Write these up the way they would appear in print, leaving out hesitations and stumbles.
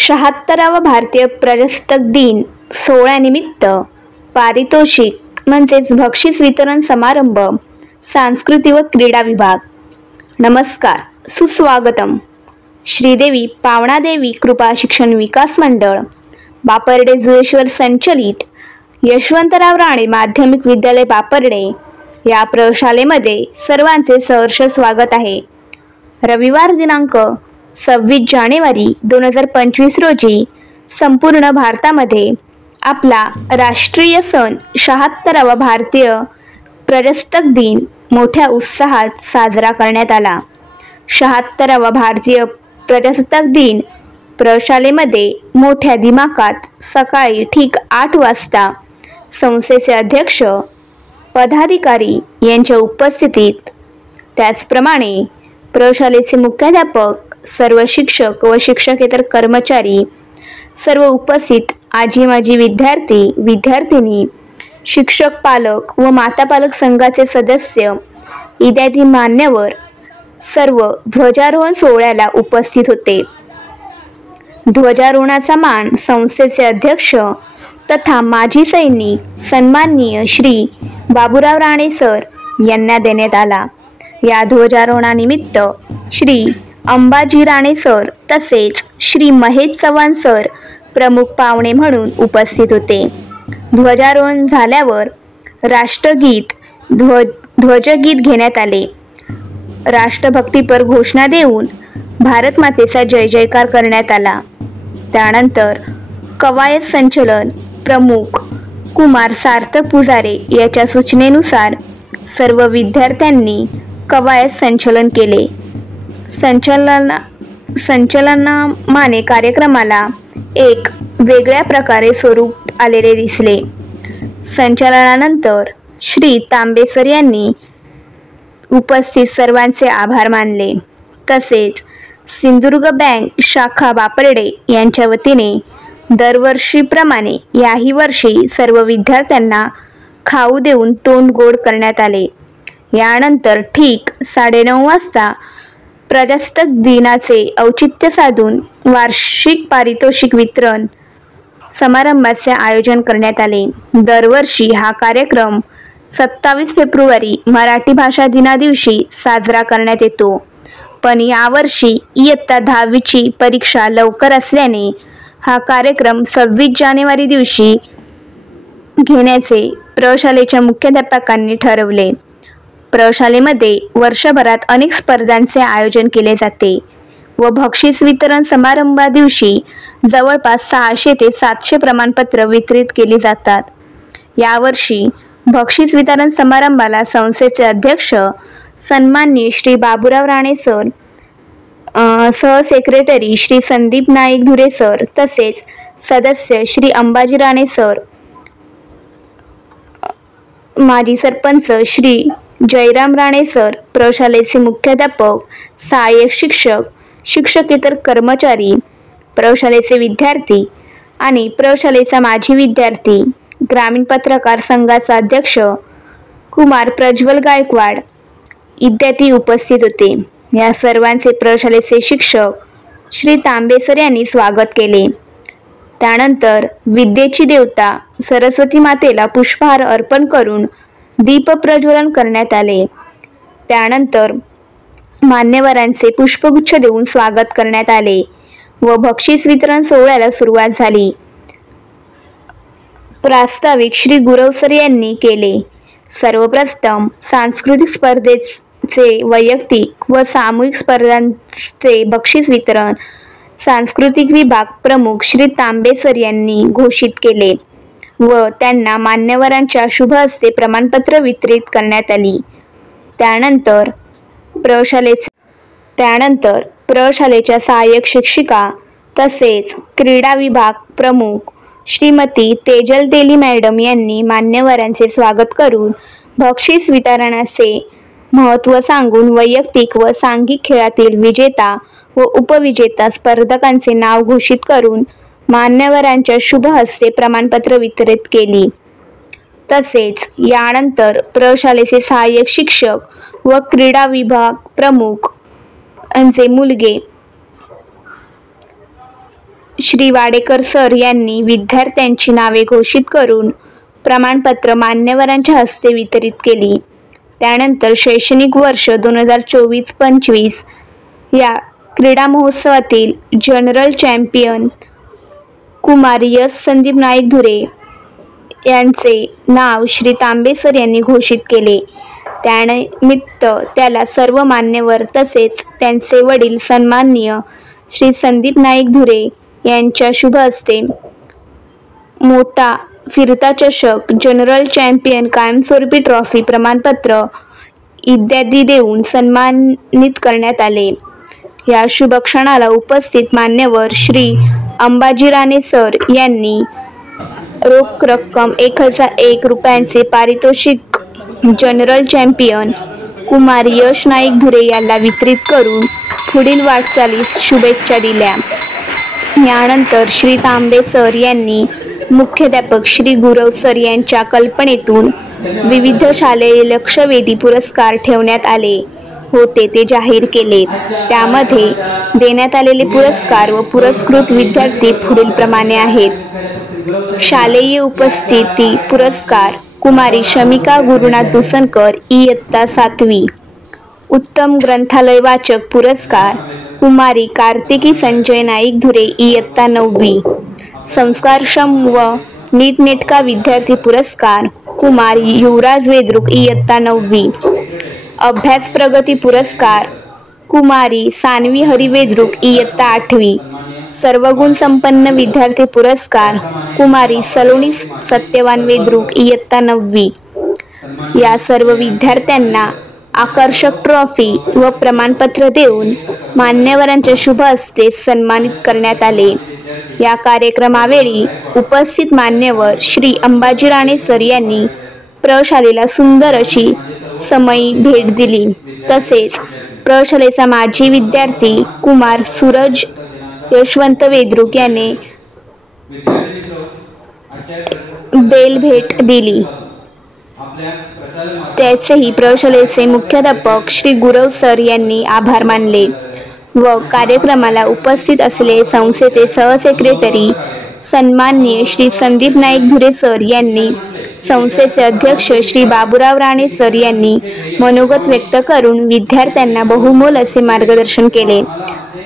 76वा भारतीय प्रजासत्ताक दिन सोहळ्यानिमित्त पारितोषिक म्हणजेच बक्षीस वितरण समारंभ, सांस्कृतिक व क्रीडा विभाग. नमस्कार, सुस्वागतम. श्रीदेवी पावणादेवी कृपा शिक्षण विकास मंडळ, बापर्डे जुळेश्वर संचलित यशवंतराव राणे माध्यमिक विद्यालय बापर्डे या प्रयोगशाळेमध्ये सर्वांचे सहर्ष स्वागत आहे. रविवार दिनांक 26 जानेवारी 2025 रोजी संपूर्ण भारतामध्ये आपला राष्ट्रीय सण 76वा भारतीय प्रजासत्ताक दिन मोठ्या उत्साहात साजरा करण्यात आला. 76वा भारतीय प्रजासत्ताक दिन प्रयोगशाळेमध्ये मोठ्या दिमाखात सकाळी ठीक 8 वाजता संस्थेचे अध्यक्ष, पदाधिकारी यांच्या उपस्थितीत, त्याचप्रमाणे प्रयोगशाळेचे मुख्याध्यापक, सर्व शिक्षक व शिक्षकेतर कर्मचारी, सर्व उपस्थित आजी माजी विद्यार्थी विद्यार्थिनी, शिक्षक पालक व माता पालक संघाचे सदस्य इत्यादी मान्यवर सर्व ध्वजारोहण सोहळ्याला उपस्थित होते. ध्वजारोहणाचा मान संस्थेचे अध्यक्ष तथा माजी सैनिक सन्माननीय श्री बाबूराव राणे सर यांना देण्यात आला. या ध्वजारोहणानिमित्त श्री अंबाजी राणे सर तसेच श्री महेश चव्हाण सर प्रमुख पाहुणे म्हणून उपस्थित होते. ध्वजारोहण झाल्यावर राष्ट्रगीत, ध्वजगीत घेण्यात आले. राष्ट्रभक्तीपर घोषणा देऊन भारत मातेचा जय जयकार करण्यात आला. त्यानंतर कवायत संचलन प्रमुख कुमार सार्थक पुजारे याच्या सूचनेनुसार सर्व विद्यार्थ्यांनी कवायत संचलन केले. संचलनामाने कार्यक्रमाला एक वेगळ्या प्रकारे स्वरूप आलेले दिसले. संचलनानंतर श्री तांबे सर यांनी उपस्थित सर्वांचे आभार मानले. तसेच सिंधुदुर्ग बँक शाखा बापर्डे यांच्या वतीने दरवर्षीप्रमाणे याही वर्षी सर्व विद्यार्थ्यांना खाऊ देऊन तोंड गोड करण्यात आले. यानंतर ठीक 9:30 वाजता प्रजासत्ताक दिनाचे औचित्य साधून वार्षिक पारितोषिक वितरण समारंभाचे आयोजन करण्यात आले. दरवर्षी हा कार्यक्रम 27 फेब्रुवारी मराठी भाषा दिना दिवशी साजरा करण्यात येतो. पण यावर्षी इयत्ता 10वीची परीक्षा लवकर असल्याने हा कार्यक्रम 26 जानेवारी दिवशी घेण्याचे प्रयोगशाळेच्या मुख्याध्यापकांनी ठरवले. प्रयोगशाळेमध्ये वर्षभरात अनेक स्पर्धांचे आयोजन केले जाते व बक्षीस वितरण समारंभा दिवशी जवळपास 600 ते 700 प्रमाणपत्र वितरित केली जातात. यावर्षी बक्षीस वितरण समारंभाला संस्थेचे अध्यक्ष सन्माननीय श्री बाबूराव राणे सर, सहसेक्रेटरी श्री संदीप नाईक धुरे सर तसेच सदस्य श्री अंबाजी राणे सर, माजी सरपंच श्री जयराम राणे सर, प्रयोगशाळेचे मुख्याध्यापक, सहाय्यक शिक्षक, शिक्षकेतर कर्मचारी, प्रयोगशाळेचे विद्यार्थी आणि प्रयोगशाळेचा माजी विद्यार्थी, ग्रामीण पत्रकार संघाचा अध्यक्ष कुमार प्रज्वल गायकवाड इत्यादी उपस्थित होते. या सर्वांचे प्रयोगशाळेचे शिक्षक श्री तांबे सर यांनी स्वागत केले. त्यानंतर विद्येची देवता सरस्वती मातेला पुष्पहार अर्पण करून दीप प्रज्वलन करण्यात आले. त्यानंतर मान्यवरांचे पुष्पगुच्छ देऊन स्वागत करण्यात आले व बक्षीस वितरण सोहळ्याला सुरुवात झाली. प्रास्ताविक श्री गुरव सर यांनी केले. सर्वप्रथम सांस्कृतिक स्पर्धेचे वैयक्तिक व सामूहिक स्पर्धांचे बक्षीस वितरण सांस्कृतिक विभाग प्रमुख श्री तांबे सर यांनी घोषित केले व त्यांना मान्यवरांच्या शुभ हस्ते प्रमाणपत्र वितरित करण्यात आली. त्यानंतर प्रयोगशाळेच्या सहाय्यक शिक्षिका तसेच क्रीडा विभाग प्रमुख श्रीमती तेजल तेली मॅडम यांनी मान्यवरांचे स्वागत करून बक्षीस वितरणाचे महत्त्व सांगून वैयक्तिक व सांघिक खेळातील विजेता व उपविजेता स्पर्धकांचे नाव घोषित करून मान्यवरांच्या शुभ हस्ते प्रमाणपत्र वितरित केली. तसेच यानंतर प्रयोगशाळेचे सहाय्यक शिक्षक व क्रीडा विभाग प्रमुख यांचे मुलगे श्री वाडेकर सर यांनी विद्यार्थ्यांची नावे घोषित करून प्रमाणपत्र मान्यवरांच्या हस्ते वितरित केली. त्यानंतर शैक्षणिक वर्ष 2024-25 या क्रीडा महोत्सवातील जनरल चॅम्पियन कुमार यश संदीप नाईक धुरे यांचे नाव श्री तांबे सर यांनी घोषित केले. त्यानिमित्त त्याला सर्व मान्यवर तसेच त्यांचे वडील सन्माननीय श्री संदीप नाईक धुरे यांच्या शुभ हस्ते मोठा फिरता चषक, जनरल चॅम्पियन, कायमस्वरूपी ट्रॉफी, प्रमाणपत्र इत्यादी देऊन सन्मानित करण्यात आले. या शुभ क्षणाला उपस्थित मान्यवर श्री अंबाजी राणे सर यांनी रोख रक्कम 1001 रुपयांचे पारितोषिक जनरल चॅम्पियन कुमार यश नाईक धुरे यांना वितरित करून पुढील वाटचालीस शुभेच्छा दिल्या. यानंतर श्री तांबे सर यांनी मुख्याध्यापक श्री गुरव सर यांच्या कल्पनेतून विविध शालेय लक्षवेधी पुरस्कार ठेवण्यात आले होते ते जाहीर केले. त्यामध्ये देण्यात आलेले पुरस्कार व पुरस्कृत विद्यार्थी पुढील प्रमाणे आहेत. शालेय उपस्थिती पुरस्कार कुमारी शमिका गुरुनाथ दुसनकर इयत्ता 7वी. उत्तम ग्रंथालय वाचक पुरस्कार कुमारी कार्तिकी संजय नाईक धुरे इयत्ता 9वी. संस्कारक्षम व नीटनेटका विद्यार्थी पुरस्कार कुमार युवराज वेद्रुक इयत्ता 9वी. अभ्यास प्रगती पुरस्कार कुमारी सानवी हरी वेद्रुक इयत्ता 8वी. सर्वगुण संपन्न विद्यार्थी पुरस्कार कुमारी सलोनी सत्यवान वेद्रुक इयत्ता 9वी. या सर्व विद्यार्थ्यांना आकर्षक ट्रॉफी व प्रमाणपत्र देऊन मान्यवरांच्या शुभ हस्ते सन्मानित करण्यात आले. या कार्यक्रमावेळी उपस्थित मान्यवर श्री अंबाजी राणे सर यांनी प्रशालेला सुंदर अशी समयी भेट दिली. तसेच प्रशालेचा माजी विद्यार्थी कुमार सूरज यशवंत वेद्रुक याने बेल भेट दिली. त्याचेही प्रशालेचे मुख्याध्यापक श्री गुरव सर यांनी आभार मानले व कार्यक्रमाला उपस्थित असलेले संस्थेचे सहसेक्रेटरी सन्माननीय श्री संदीप नाईक धुरे सर यांनी संस्थेचे अध्यक्ष श्री बाबूराव राणे सर यांनी मनोगत व्यक्त करून विद्यार्थ्यांना बहुमोल असे मार्गदर्शन केले.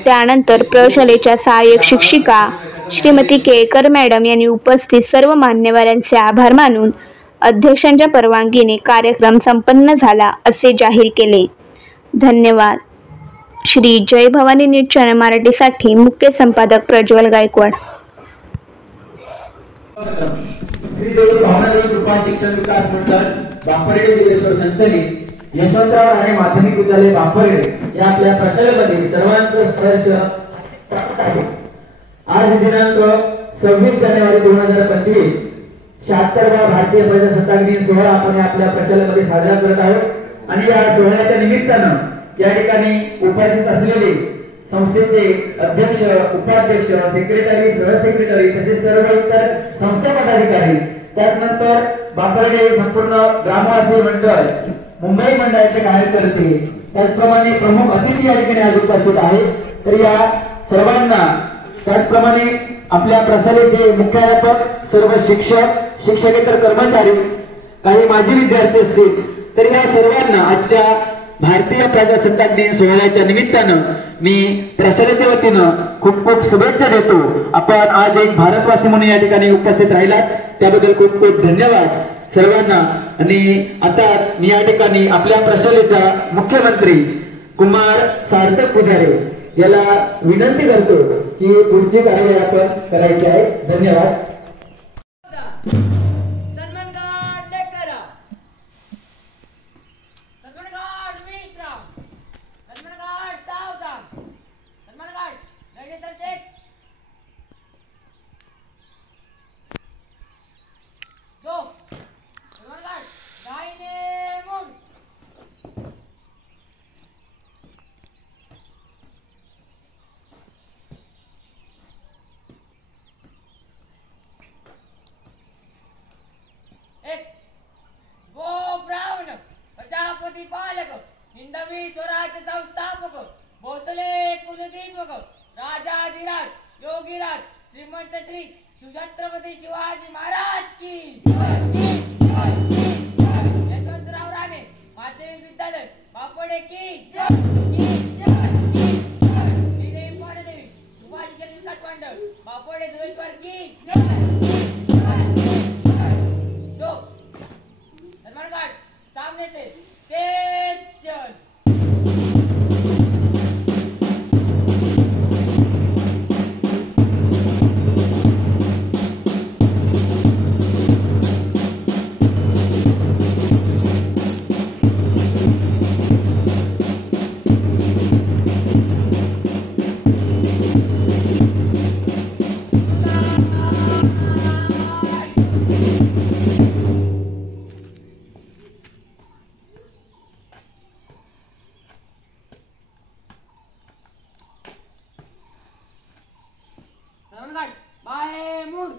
त्यानंतर प्रशालेच्या सहाय्यक शिक्षिका श्रीमती केळकर मॅडम यांनी उपस्थित सर्व मान्यवरांचे आभार मानून अध्यक्षांच्या परवानगीने कार्यक्रम संपन्न झाला असे जाहीर केले. धन्यवाद. श्री जय भवानी न्यूज चॅनल मराठीसाठी मुख्य संपादक प्रज्वल गायकवाड. श्री भावनादेवी कृपा शिक्षण विकास मंडळ बांफर्डे जिल्ह्यावर संचलित यशवंतराव राणे माध्यमिक विद्यालय बांफर्डे या आपल्या प्रशालेमध्ये सर्वांचं स्पर्श आहे. आज दिनांक 26 जानेवारी 2025 76वा भारतीय प्रजासत्ताक दिन सोहळा आपण आपल्या प्रशालेमध्ये साजरा करत आहोत आणि या सोहळ्याच्या निमित्तानं या ठिकाणी उपस्थित असलेले संस्थेचे अध्यक्ष, उपाध्यक्ष, सेक्रेटरी, सहसेक्रेटरी तसेच सर्व इतर संस्था पदाधिकारी, त्यानंतर बांफर्डे संपूर्ण ग्रामवासी मंडळ, मुंबई मंडळाचे कार्यकर्ते, त्याचप्रमाणे प्रमुख अतिथी या ठिकाणी आज उपस्थित आहेत. तर या सर्वांना त्याचप्रमाणे आपल्या प्रशालेचे मुख्याध्यापक, सर्व शिक्षक, शिक्षकेतर कर्मचारी, काही माजी विद्यार्थी असतील तर या सर्वांना आजच्या भारतीय प्रजासत्ताक दिन सोहळ्याच्या निमित्तानं मी प्रशालेच्या वतीनं खूप खूप शुभेच्छा देतो. आपण आज एक भारतवासी म्हणून या ठिकाणी उपस्थित राहिलात त्याबद्दल खूप खूप धन्यवाद सर्वांना. आणि आता मी या ठिकाणी आपल्या प्रशालेचा मुख्यमंत्री कुमार सार्थक पुजारे याला विनंती करतो की पुढची कार्यवाही आपण करायची आहे. धन्यवाद. हिंदवी स्वराज्य संस्थापक भोसले कुलदीपक राजाधिराज योगीराज श्रीमंत श्री शिवछत्रपती शिवाजी महाराज की यशवंतराव राणे माध्यमिक विद्यालय बापोडे की श्रीदेवी पांडदेवी युवा शिक्षण विकास मंडळ बापोडे धुळेश्वर की दो सलमान खान सामने से तेज चल सलमान बाय मूड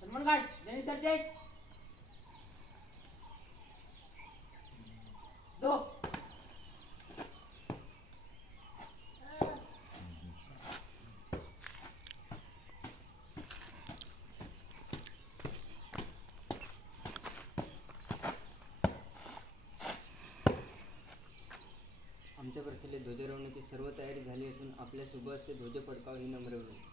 सलमान खान जैन सरजे दो आमच्या परिसरात ध्वजारोहणाची सर्व तयारी झाली असून आपल्या शुभ हस्ते ध्वज फडकावा ही नम्र विनंती.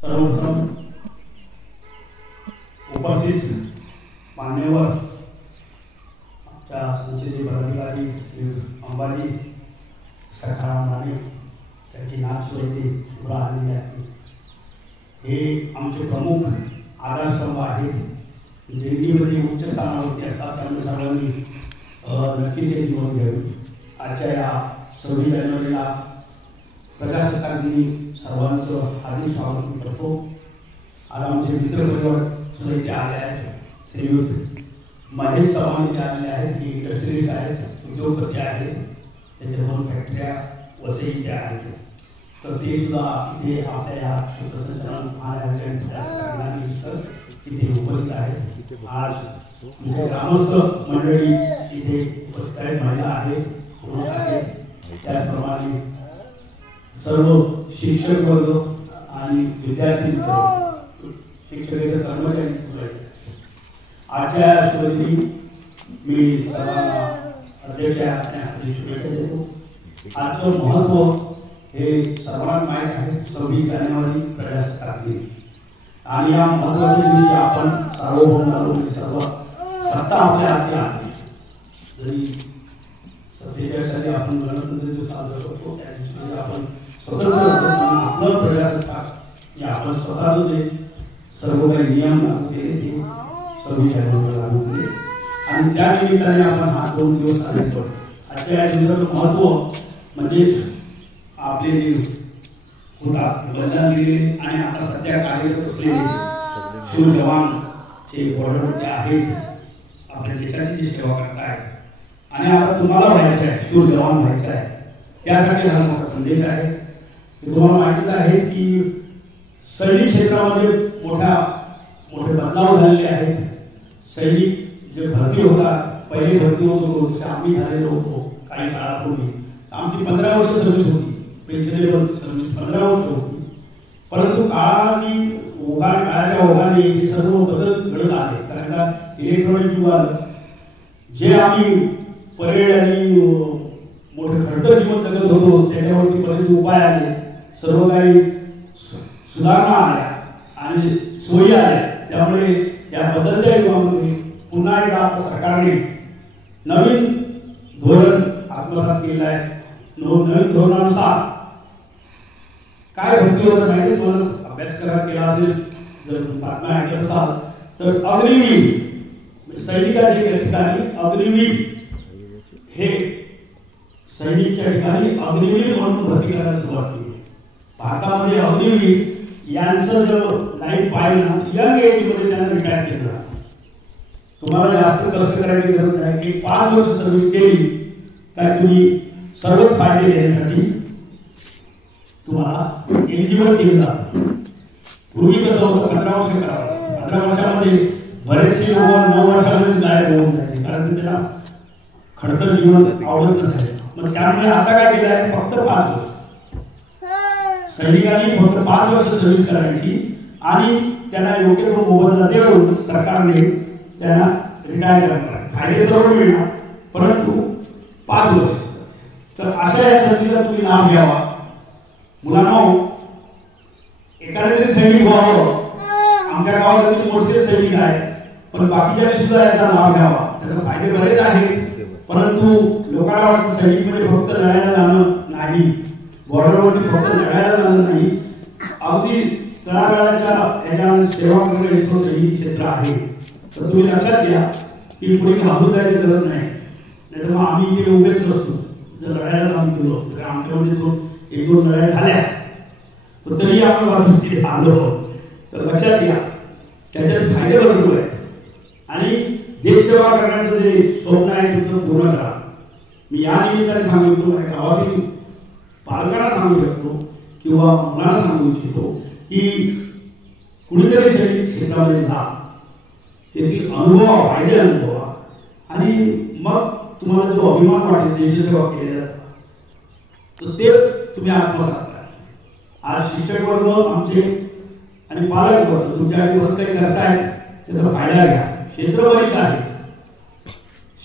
सर्वप्रथम उपस्थित मान्यवर आमच्या संसदीय पदाधिकारी श्री अंबाजी सखाराम राणे त्यांची नाचू येथे उभा आलेली आहे. हे आमचे प्रमुख आधारस्तंभ आहेत. जिंदगीमध्ये उच्च स्थानावरती असतात त्यामुळे सर्वांनी नक्कीच एक नोंद घ्यावी. आजच्या या 26 जानेवारीला प्रजासत्ताक दिनी सर्वांचं हार्दिक स्वागत करतो. आज आमचे मित्रपरिवार सुद्धा इथे आले आहेत. श्रीयुत महेश चव्हाण इथे आलेले आहेत. ही इंडस्ट्रियलिस्ट आहेत, उद्योगपती आहेत, त्यांच्या 2 फॅक्टऱ्या वसई इथे आहेत. तर ते सुद्धा इथे आपल्या या सूत्रसंचालन महाराष्ट्र इथे उपस्थित आहेत. आज म्हणजे ग्रामस्थ मंडळी इथे उपस्थित आहेत, महिला आहेत, पुरुष आहेत. त्याचप्रमाणे सर्व शिक्षक वर्ग आणि विद्यार्थी शिक्षकेतर कर्मचारी आजच्या शुभदिनी मी सर्वांना अध्यक्ष हार्दिक शुभेच्छा देतो. आजचं महत्त्व हे सर्वांना माहीत आहे. 26 जानेवारी प्रजासत्ताक दिन आणि या महत्त्वाच्या दिवशी आपण सार्वभौम झालो. सर्व सत्ता आपल्या हाती आहे. जरी 47 साली आपण गणतंत्र दिवस साजरा करतो त्या दिवशी आपण स्वतंत्र आपलं प्रजासत्ताक या आपण स्वतःच जे सर्व काही नियम लागू केले ते 26 जानेवारीला लागू केले आणि त्या निमित्ताने आपण हा 2 दिवस साजरे करतो. आजच्या या दिवसाचं महत्त्व म्हणजे आपले जे होतात बलिदान दिलेले आणि आता सध्या कार्यरत असलेले शिव जवानचे बॉर्डरवरती आहेत, आपल्या देशाची जी सेवा करतायत आणि आता तुम्हाला व्हायचं आहे, शिव जवान व्हायचं आहे. त्यासाठी हा मोठा संदेश आहे. तुम्हाला माहितीच आहे की सैनिक क्षेत्रामध्ये मोठे बदलाव झालेले आहेत. सैनिक जे भरती होतात, पहिले भरती होत होतो, आम्ही झालेलो होतो काही काळापूर्वी. आमची 15 वर्ष सर्व्हिस होती, पेन्शनेबल सर्व्हिस 15 वर्ष होती. परंतु काळाच्या ओघाने हे सर्व बदल घडत आहे. कारण का इलेक्ट्रॉनिक युगात जे आम्ही परेड आणि मोठे खडतर जीवन जगत होतो त्याच्यावरती बरेच उपाय आले, सर्व काही सुधारणा आल्या आणि सोयी आल्या. त्यामुळे या बदलत्या युगामध्ये पुन्हा एकदा आता सरकारने नवीन धोरण आत्मसात केलं आहे. नवीन धोरणानुसार काय भरती होतं माहिती तुम्हाला अभ्यास केला असेल, जर बातम्या ऐकत असाल तर अग्निवीर सैनिकाच्या ठिकाणी अग्निवीर हे सैनिकच्या ठिकाणी अग्निवीर म्हणून भरती करायला सुरुवात केली. भारतामध्ये अग्निवीर यांचं जर लाईफ पाहिलं ना, यंग एजमध्ये त्यांना रिटायर केलं. तुम्हाला जास्त कष्ट करायची गरज नाही की 5 वर्ष सर्व्हिस केली तर तुम्ही सर्वच फायदे देण्यासाठी तुम्हाला एलिजिबल केलं जातं. पूर्वी कसं होतं 15 वर्ष करावं, 15 वर्षामध्ये बरेचसे लोक 9 वर्षामध्येच गायब होऊन जायचे, कारण त्यांना खडतर जीवन आवडत नसायचं. मग त्यामुळे आता काय केलं आहे, फक्त 5 वर्ष सैनिकांनी फक्त 5 वर्ष सर्व्हिस करायची आणि त्यांना योग्य तो मोबदला देऊन सरकारने त्यांना रिटायर करायला फायदे सर्व मिळणार, परंतु 5 वर्ष. तर अशा या संधीचा तुम्ही लाभ घ्यावा. मुलांनो, एखाद्या तरी सैनिक व्हावं. आमच्या गावात मोठे सैनिक आहेत, पण बाकीच्या सुद्धा याचा लाभ घ्यावा. त्याचे फायदे बरेच आहेत, परंतु लोकांना वाटतं सैनिक म्हणजे फक्त लढायला जाणं नाही, बॉर्डरवरती फक्त लढायला जाणं नाही, अगदी तळागाळाच्या याच्या सेवा करणं हे सैनिक क्षेत्र आहे. तर तुम्ही लक्षात घ्या की पुढे घाबरून जायची गरज नाही. नाहीतर मग आम्ही इथे उभेच नसतो. जर लढायला जाऊन गेलो तर आमच्यामध्ये 1-2 लढाई झाल्या तर तरी आपण वाटून आलो. तर लक्षात घ्या त्याच्यात फायदे भरपूर आहेत आणि देशसेवा करण्याचं जे स्वप्न आहे तुमचं पूर्ण करा. मी या निमित्ताने सांगू इच्छितो, गावातील पालकांना सांगू शकतो किंवा मुलांना सांगू इच्छितो की कुणीतरी सैनिक क्षेत्रामध्ये जा, तेथील अनुभव फायदे अनुभवा आणि मग तुम्हाला जो अभिमान वाटेल देशसेवा केलेला तर ते तुम्ही आत्मसात करा. आज शिक्षक वर्ग आमचे आणि पालक वर्ग तुमच्याकडे बरंच काही करतायत, त्याचा फायदा घ्या. क्षेत्र बरीच आहे,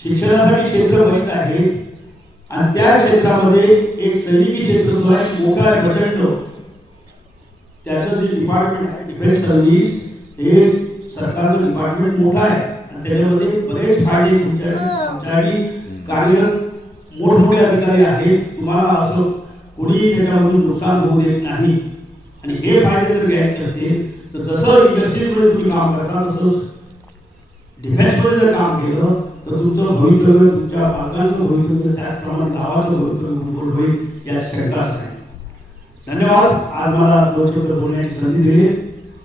शिक्षणासाठी क्षेत्र बरीच आहे आणि त्या क्षेत्रामध्ये एक सैनिकी क्षेत्र सुद्धा आहे, मोठा आहे, प्रचंड. त्याचं जे डिपार्टमेंट आहे डिफेन्स सर्व्हिस हे सरकारचं डिपार्टमेंट मोठं आहे आणि त्याच्यामध्ये बरेच फायदे आमच्यासाठी कार्यरत मोठमोठे अधिकारी आहेत. तुम्हाला असं कोणीही त्याच्यामधून नुकसान होऊ देत नाही आणि हे फायदे जर घ्यायचे असतील तर जसं इंडस्ट्रीजमध्ये तुम्ही काम करता तसं डिफेन्समध्ये जर काम केलं तर तुमचं भवितव्य, तुमच्या पालकांचं भवितव्य, त्याचप्रमाणे गावाचं भवितव्य उज्ज्वल होईल यात शंकाच नाही. धन्यवाद. आज मला 2 शब्द बोलण्याची संधी दिली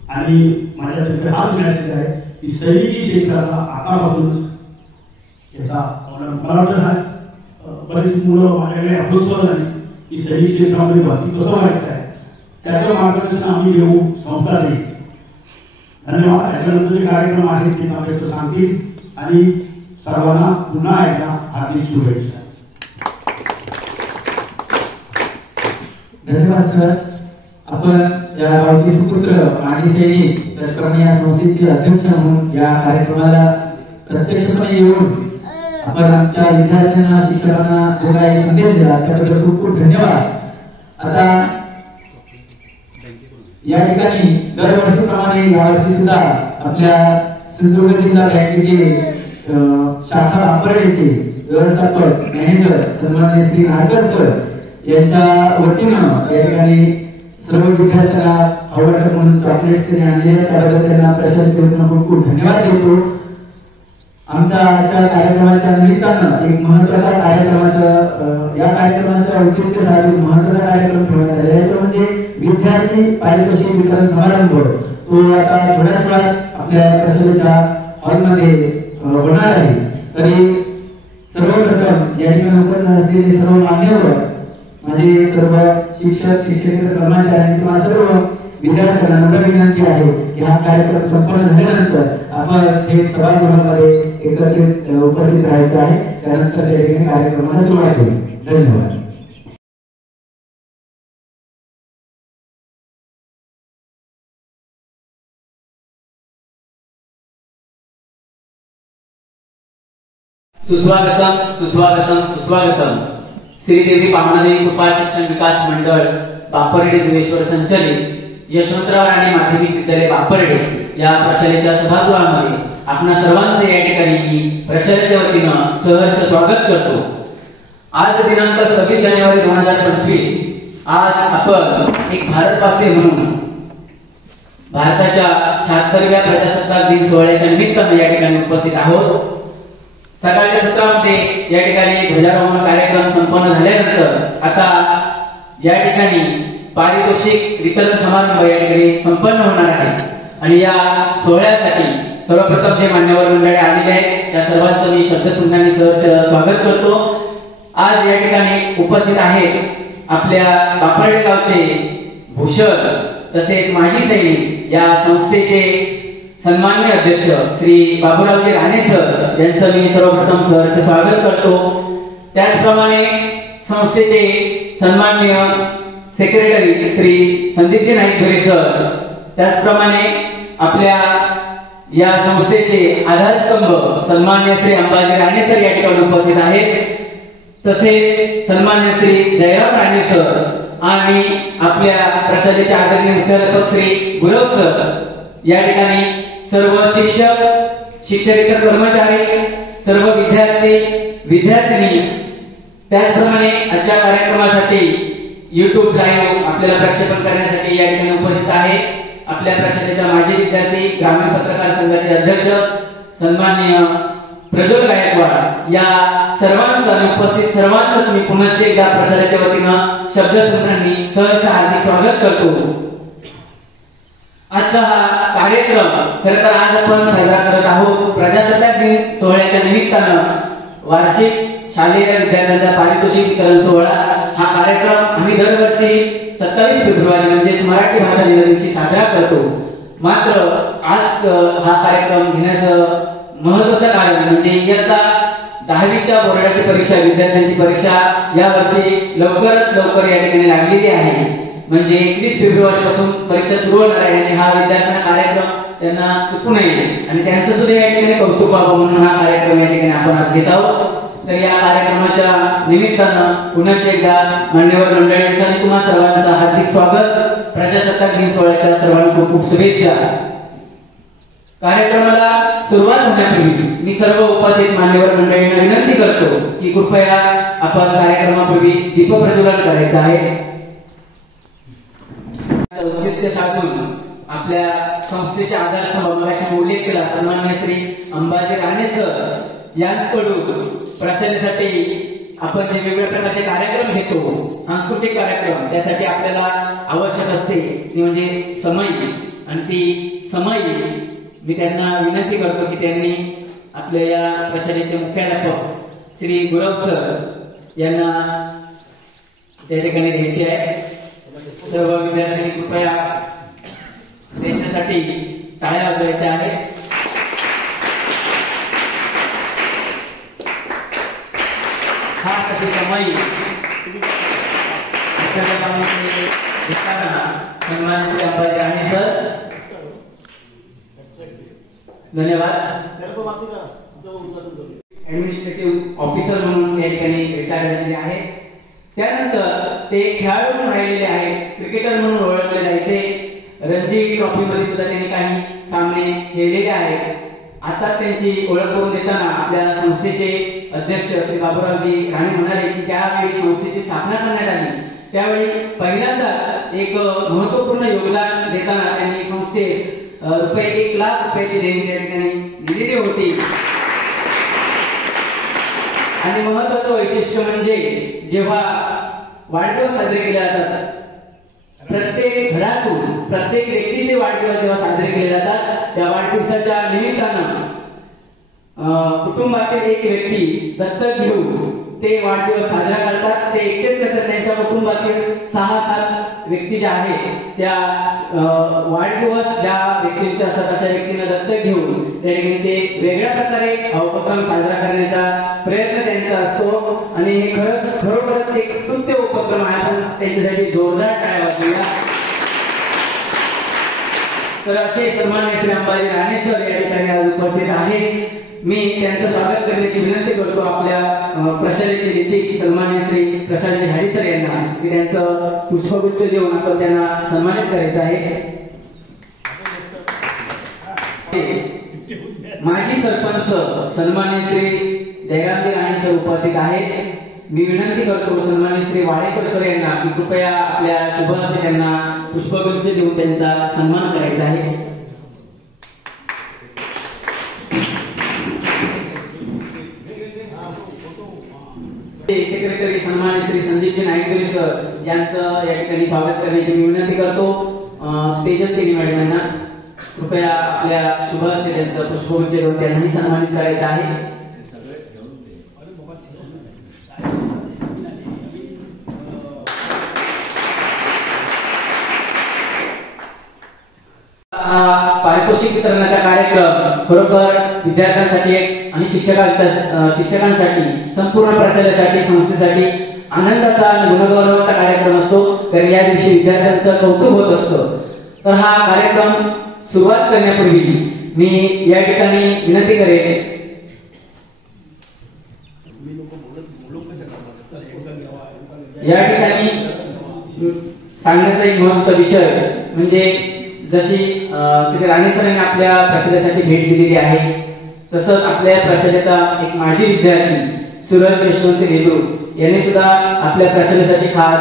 आणि माझ्यातर्फे हाच मॅसेज आहे की सैनिकी क्षेत्राचा आतापासूनच याचा मला वाटतं बरेच मुलं माझ्याकडे अप्रोच झाली की सैनिक क्षेत्रामध्ये भरती कसं व्हायचं आहे त्याचं मार्गदर्शन आम्ही देऊ, संस्था देईल. धन्यवाद. याच्यानंतर जे कार्यक्रम आहेत ते अभ्यास सांगतील आणि सर्वांना पुन्हा एकदा हार्दिक शुभेच्छा. धन्यवाद सर. आपण या गावचे सुपुत्र माजी सैनिक त्याचप्रमाणे या संस्थेचे अध्यक्ष म्हणून या कार्यक्रमाला प्रत्यक्षपणे येऊन आपण आमच्या विद्यार्थ्यांना, शिक्षकांना जो काही संदेश दिला त्याबद्दल खूप खूप धन्यवाद. आता या ठिकाणी दरवर्षीप्रमाणे यावर्षी सुद्धा आपल्या सिंधुदुर्ग जिल्हा बँकेचे शाखा वापरण्याचे व्यवस्थापक मॅनेजर सन्माननीय श्री नागकर सर यांच्या वतीनं या ठिकाणी सर्व विद्यार्थ्यांना आवडत म्हणून चॉकलेट्स आणले, त्याबद्दल त्यांना प्रशासनाकडून खूप खूप धन्यवाद देतो. आमच्या आजच्या कार्यक्रमाच्या निमित्तानं एक महत्त्वाचा या कार्यक्रमाच्या औचित्यासाठी महत्त्वाचा कार्यक्रम ठेवण्यात आलेला आहे, तो म्हणजे विद्यार्थी पारितोषिक वितरण समारंभ. तो आता थोड्याच वेळात आपल्या प्रशासनाच्या हॉलमध्ये होणार आहे. तरी सर्वप्रथम या ठिकाणी उपस्थित असलेले सर्व मान्यवर, माझे सर्व शिक्षक, शिक्षकेतर कर्मचारी किंवा सर्व विद्यार्थ्यांना नम्र विनंती आहे की हा कार्यक्रम संपन्न झाल्यानंतर आपण थेट सभागृहामध्ये एकत्रित उपस्थित राहायचं आहे. त्यानंतर त्या ठिकाणी कार्यक्रमाला सुरुवात होईल. धन्यवाद. सुस्वागतम सुस्वागतम सुस्वागतम. श्रीदेवी पाहुणादेवी कृपा शिक्षण विकास मंडळ बापरडे जोगेश्वर संचलित यशवंतराव राणे माध्यमिक विद्यालय बापरडे या प्रशालेच्या सभागृहामध्ये आपणा सर्वांचे या ठिकाणी मी प्रशालेच्या वतीनं सहर्ष स्वागत करतो. आज दिनांक 26 जानेवारी 2025. आज आपण एक भारतवासी म्हणून भारताच्या 76व्या प्रजासत्ताक दिन सोहळ्याच्या निमित्तानं या ठिकाणी उपस्थित आहोत. सकाळच्या सत्रामध्ये या ठिकाणी ध्वजारोहण कार्यक्रम संपन्न झाल्यानंतर आता या ठिकाणी पारितोषिक वितरण समारंभ या ठिकाणी संपन्न होणार आहे आणि या सोहळ्यासाठी सर्वप्रथम जे मान्यवर मंडळी आलेले आहेत त्या सर्वांचं मी शब्दसुमनाने स्वागत करतो। आज या ठिकाणी उपस्थित आहेत आपल्या बापरडे गावचे भूषण तसेच माजी सैनिक या संस्थेचे सन्माननीय अध्यक्ष श्री बाबूरावजी राणे सर यांचं मी सर्वप्रथम सहर्ष स्वागत करतो। त्याचप्रमाणे संस्थेचे सन्माननीय सेक्रेटरी श्री संदीपजी नाईक सर, त्याचप्रमाणे आपल्या या संस्थेचे आधारस्तंभ सन्माननीय श्री अंबाजी राणे सर या ठिकाणी उपस्थित आहेत। तसेच सन्माननीय श्री जयराम राणे सर आणि आपल्या प्रशालेचे आदरणीय मुख्याध्यापक श्री गुरव सर या ठिकाणी सर्व शिक्षक, शिक्षकेतर कर्मचारी, सर्व विद्यार्थी, त्याचप्रमाणे आजच्या कार्यक्रमासाठी YouTube लाईव्ह आपल्याला प्रक्षेपण करण्यासाठी या ठिकाणी उपस्थित आहे आपल्या प्रशालेचा माजी विद्यार्थी, ग्रामीण पत्रकार संघाचे अध्यक्ष सन्माननीय प्रज्वल गायकवाड या सर्वांचं उपस्थित सर्वांचं मी पुन्हा एकदा प्रशालेच्या वतीनं शब्दसुमनांनी सहर्ष हार्दिक स्वागत करतो। आजचा हा कार्यक्रम खरं तर आज आपण साजरा करत आहोत प्रजासत्ताक दिन सोहळ्याच्या निमित्तानं वार्षिक शालेय विद्यार्थ्यांचा पारितोषिक वितरण सोहळा। हा कार्यक्रम आम्ही दरवर्षी 27 फेब्रुवारी म्हणजेच मराठी भाषा दिनादिवशी साजरा करतो। मात्र आज हा कार्यक्रम घेण्याचं महत्त्वाचं कारण म्हणजे इयत्ता 10वीच्या बोर्डाची परीक्षा, विद्यार्थ्यांची परीक्षा या वर्षी लवकरात लवकर या ठिकाणी लागलेली आहे। म्हणजे 21 फेब्रुवारी पासून परीक्षा सुरू होणार आहे आणि हा विद्यार्थ्यांना कार्यक्रम त्यांना चुकू नये आणि त्यांचं सुद्धा या ठिकाणी कौतुक व्हावं म्हणून हा कार्यक्रम या ठिकाणी आपण आज घेत आहोत। तर या कार्यक्रमाच्या निमित्तानं पुन्हा एकदा मान्यवर मंडळींचं आणि तुम्हा सर्वांचं हार्दिक स्वागत। प्रजासत्ताक दिन सोहळ्याच्या सर्वांना खूप खूप शुभेच्छा। कार्यक्रमाला सुरुवात होण्यापूर्वी मी सर्व उपस्थित मान्यवर मंडळींना विनंती करतो की कृपया आपण कार्यक्रमापूर्वी दीप प्रज्वलन करायचं आहे। औचित्य साधून आपल्या संस्थेचे आधारस्तंभ उल्लेख केला सन्माननीय श्री अंबाजी राणे सर यांच्याकडून प्रशालेसाठी आपण जे वेगवेगळ्या प्रकारचे कार्यक्रम घेतो, सांस्कृतिक कार्यक्रम, त्यासाठी आपल्याला आवश्यक असते ती म्हणजे समय आणि ती समय मी त्यांना विनंती करतो की त्यांनी आपल्या या प्रशालेचे मुख्याध्यापक श्री गुरव सर यांना त्या ठिकाणी घ्यायचे आहे। सर्व विद्यार्थ्यांनी कृपया त्यांच्यासाठी टाळ्या वाजवायच्या आहेत। हा कधी समय सन्माननीय अंबाजी राणे सर, धन्यवाद। ऍडमिनिस्ट्रेटिव्ह ऑफिसर म्हणून या ठिकाणी रिटायर झालेले आहेत। त्यानंतर ते खेळाडू म्हणून राहिलेले आहेत, क्रिकेटर म्हणून ओळखले जायचे। रणजी ट्रॉफी मध्ये सुद्धा त्यांनी काही सामने खेळलेले आहेत। आता त्यांची ओळख करून देताना आपल्या संस्थेचे अध्यक्ष श्री बाबूरावजी राणे म्हणाले की ज्यावेळी संस्थेची स्थापना करण्यात आली त्यावेळी पहिल्यांदा एक महत्त्वपूर्ण योगदान देताना त्यांनी संस्थेस रुपये 1 लाख रुपयाची देणगी त्या ठिकाणी दिलेली होती। आणि महत्त्वाचं वैशिष्ट्य म्हणजे जेव्हा वाढदिवस साजरे केले जातात, प्रत्येक घरातून प्रत्येक व्यक्तीचे वाढदिवस जेव्हा साजरे केले जातात त्या वाढदिवसाच्या निमित्तानं कुटुंबातील एक व्यक्ती दत्तक घेऊन ते वाढदिवस साजरा करतात। ते एकटेच करतात, त्यांच्या कुटुंबातील 6-7 व्यक्ती ज्या आहेत त्या वाढदिवस ज्या व्यक्तींचे असतात अशा व्यक्तींना दत्तक घेऊन त्या ठिकाणी ते वेगळ्या प्रकारे उपक्रम साजरा करण्याचा प्रयत्न त्यांचा असतो आणि हे खरोखरच एक स्तुत्य उपक्रम आहे। आपण त्यांच्यासाठी जोरदार टाळ्या वाजवूया। तर असे सन्माननीय श्री अंबाजी राणे सर या ठिकाणी आज उपस्थित आहेत। मी त्यांचं स्वागत करण्याची विनंती करतो आपल्या प्रशालेचे लिपिक सन्माननीय श्री प्रशांत झाडी सर यांना की त्यांचं पुष्पगुच्छ देऊन आपण त्यांना सन्मानित करायचं आहे। माजी सरपंच सन्माननीय श्री जयरामजी राणे सर उपस्थित आहेत। मी विनंती करतो सन्माननीय श्री वाडेकर सर यांना की कृपया आपल्या शुभ हस्ते त्यांना पुष्पगुच्छ देऊन त्यांचा सन्मान करायचा आहे। सेक्रेटरी सन्माननीय श्री संदीपजी नाईक सर यांचं या ठिकाणी स्वागत करण्याची मी विनंती करतो. तेजल तेली मॅडम यांना कृपया आपल्या शुभ हस्ते त्यांचं पुष्पगुच्छ देऊन त्यांनाही सन्मानित करायचं आहे. पारितोषिक वितरणाचा कार्यक्रम खरोखर विद्यार्थ्यांसाठी आणि शिक्षकांसाठी संपूर्ण प्रशालेसाठी संस्थेसाठी आनंदाचा आणि गुणगौरवाचा कार्यक्रम असतो. कारण या दिवशी विद्यार्थ्यांचं कौतुक होत असतं. तर हा कार्यक्रम सुरुवात करण्यापूर्वी मी या ठिकाणी विनंती करेन या ठिकाणी सांगण्याचा एक महत्त्वाचा विषय म्हणजे जशी श्री राणे सरांनी आपल्या प्रशालेसाठी भेट दिलेली आहे तसंच आपल्या प्रशालेचा एक माजी विद्यार्थी सूरज यशवंत देशमुख यांनी सुद्धा आपल्या प्रशालेसाठी खास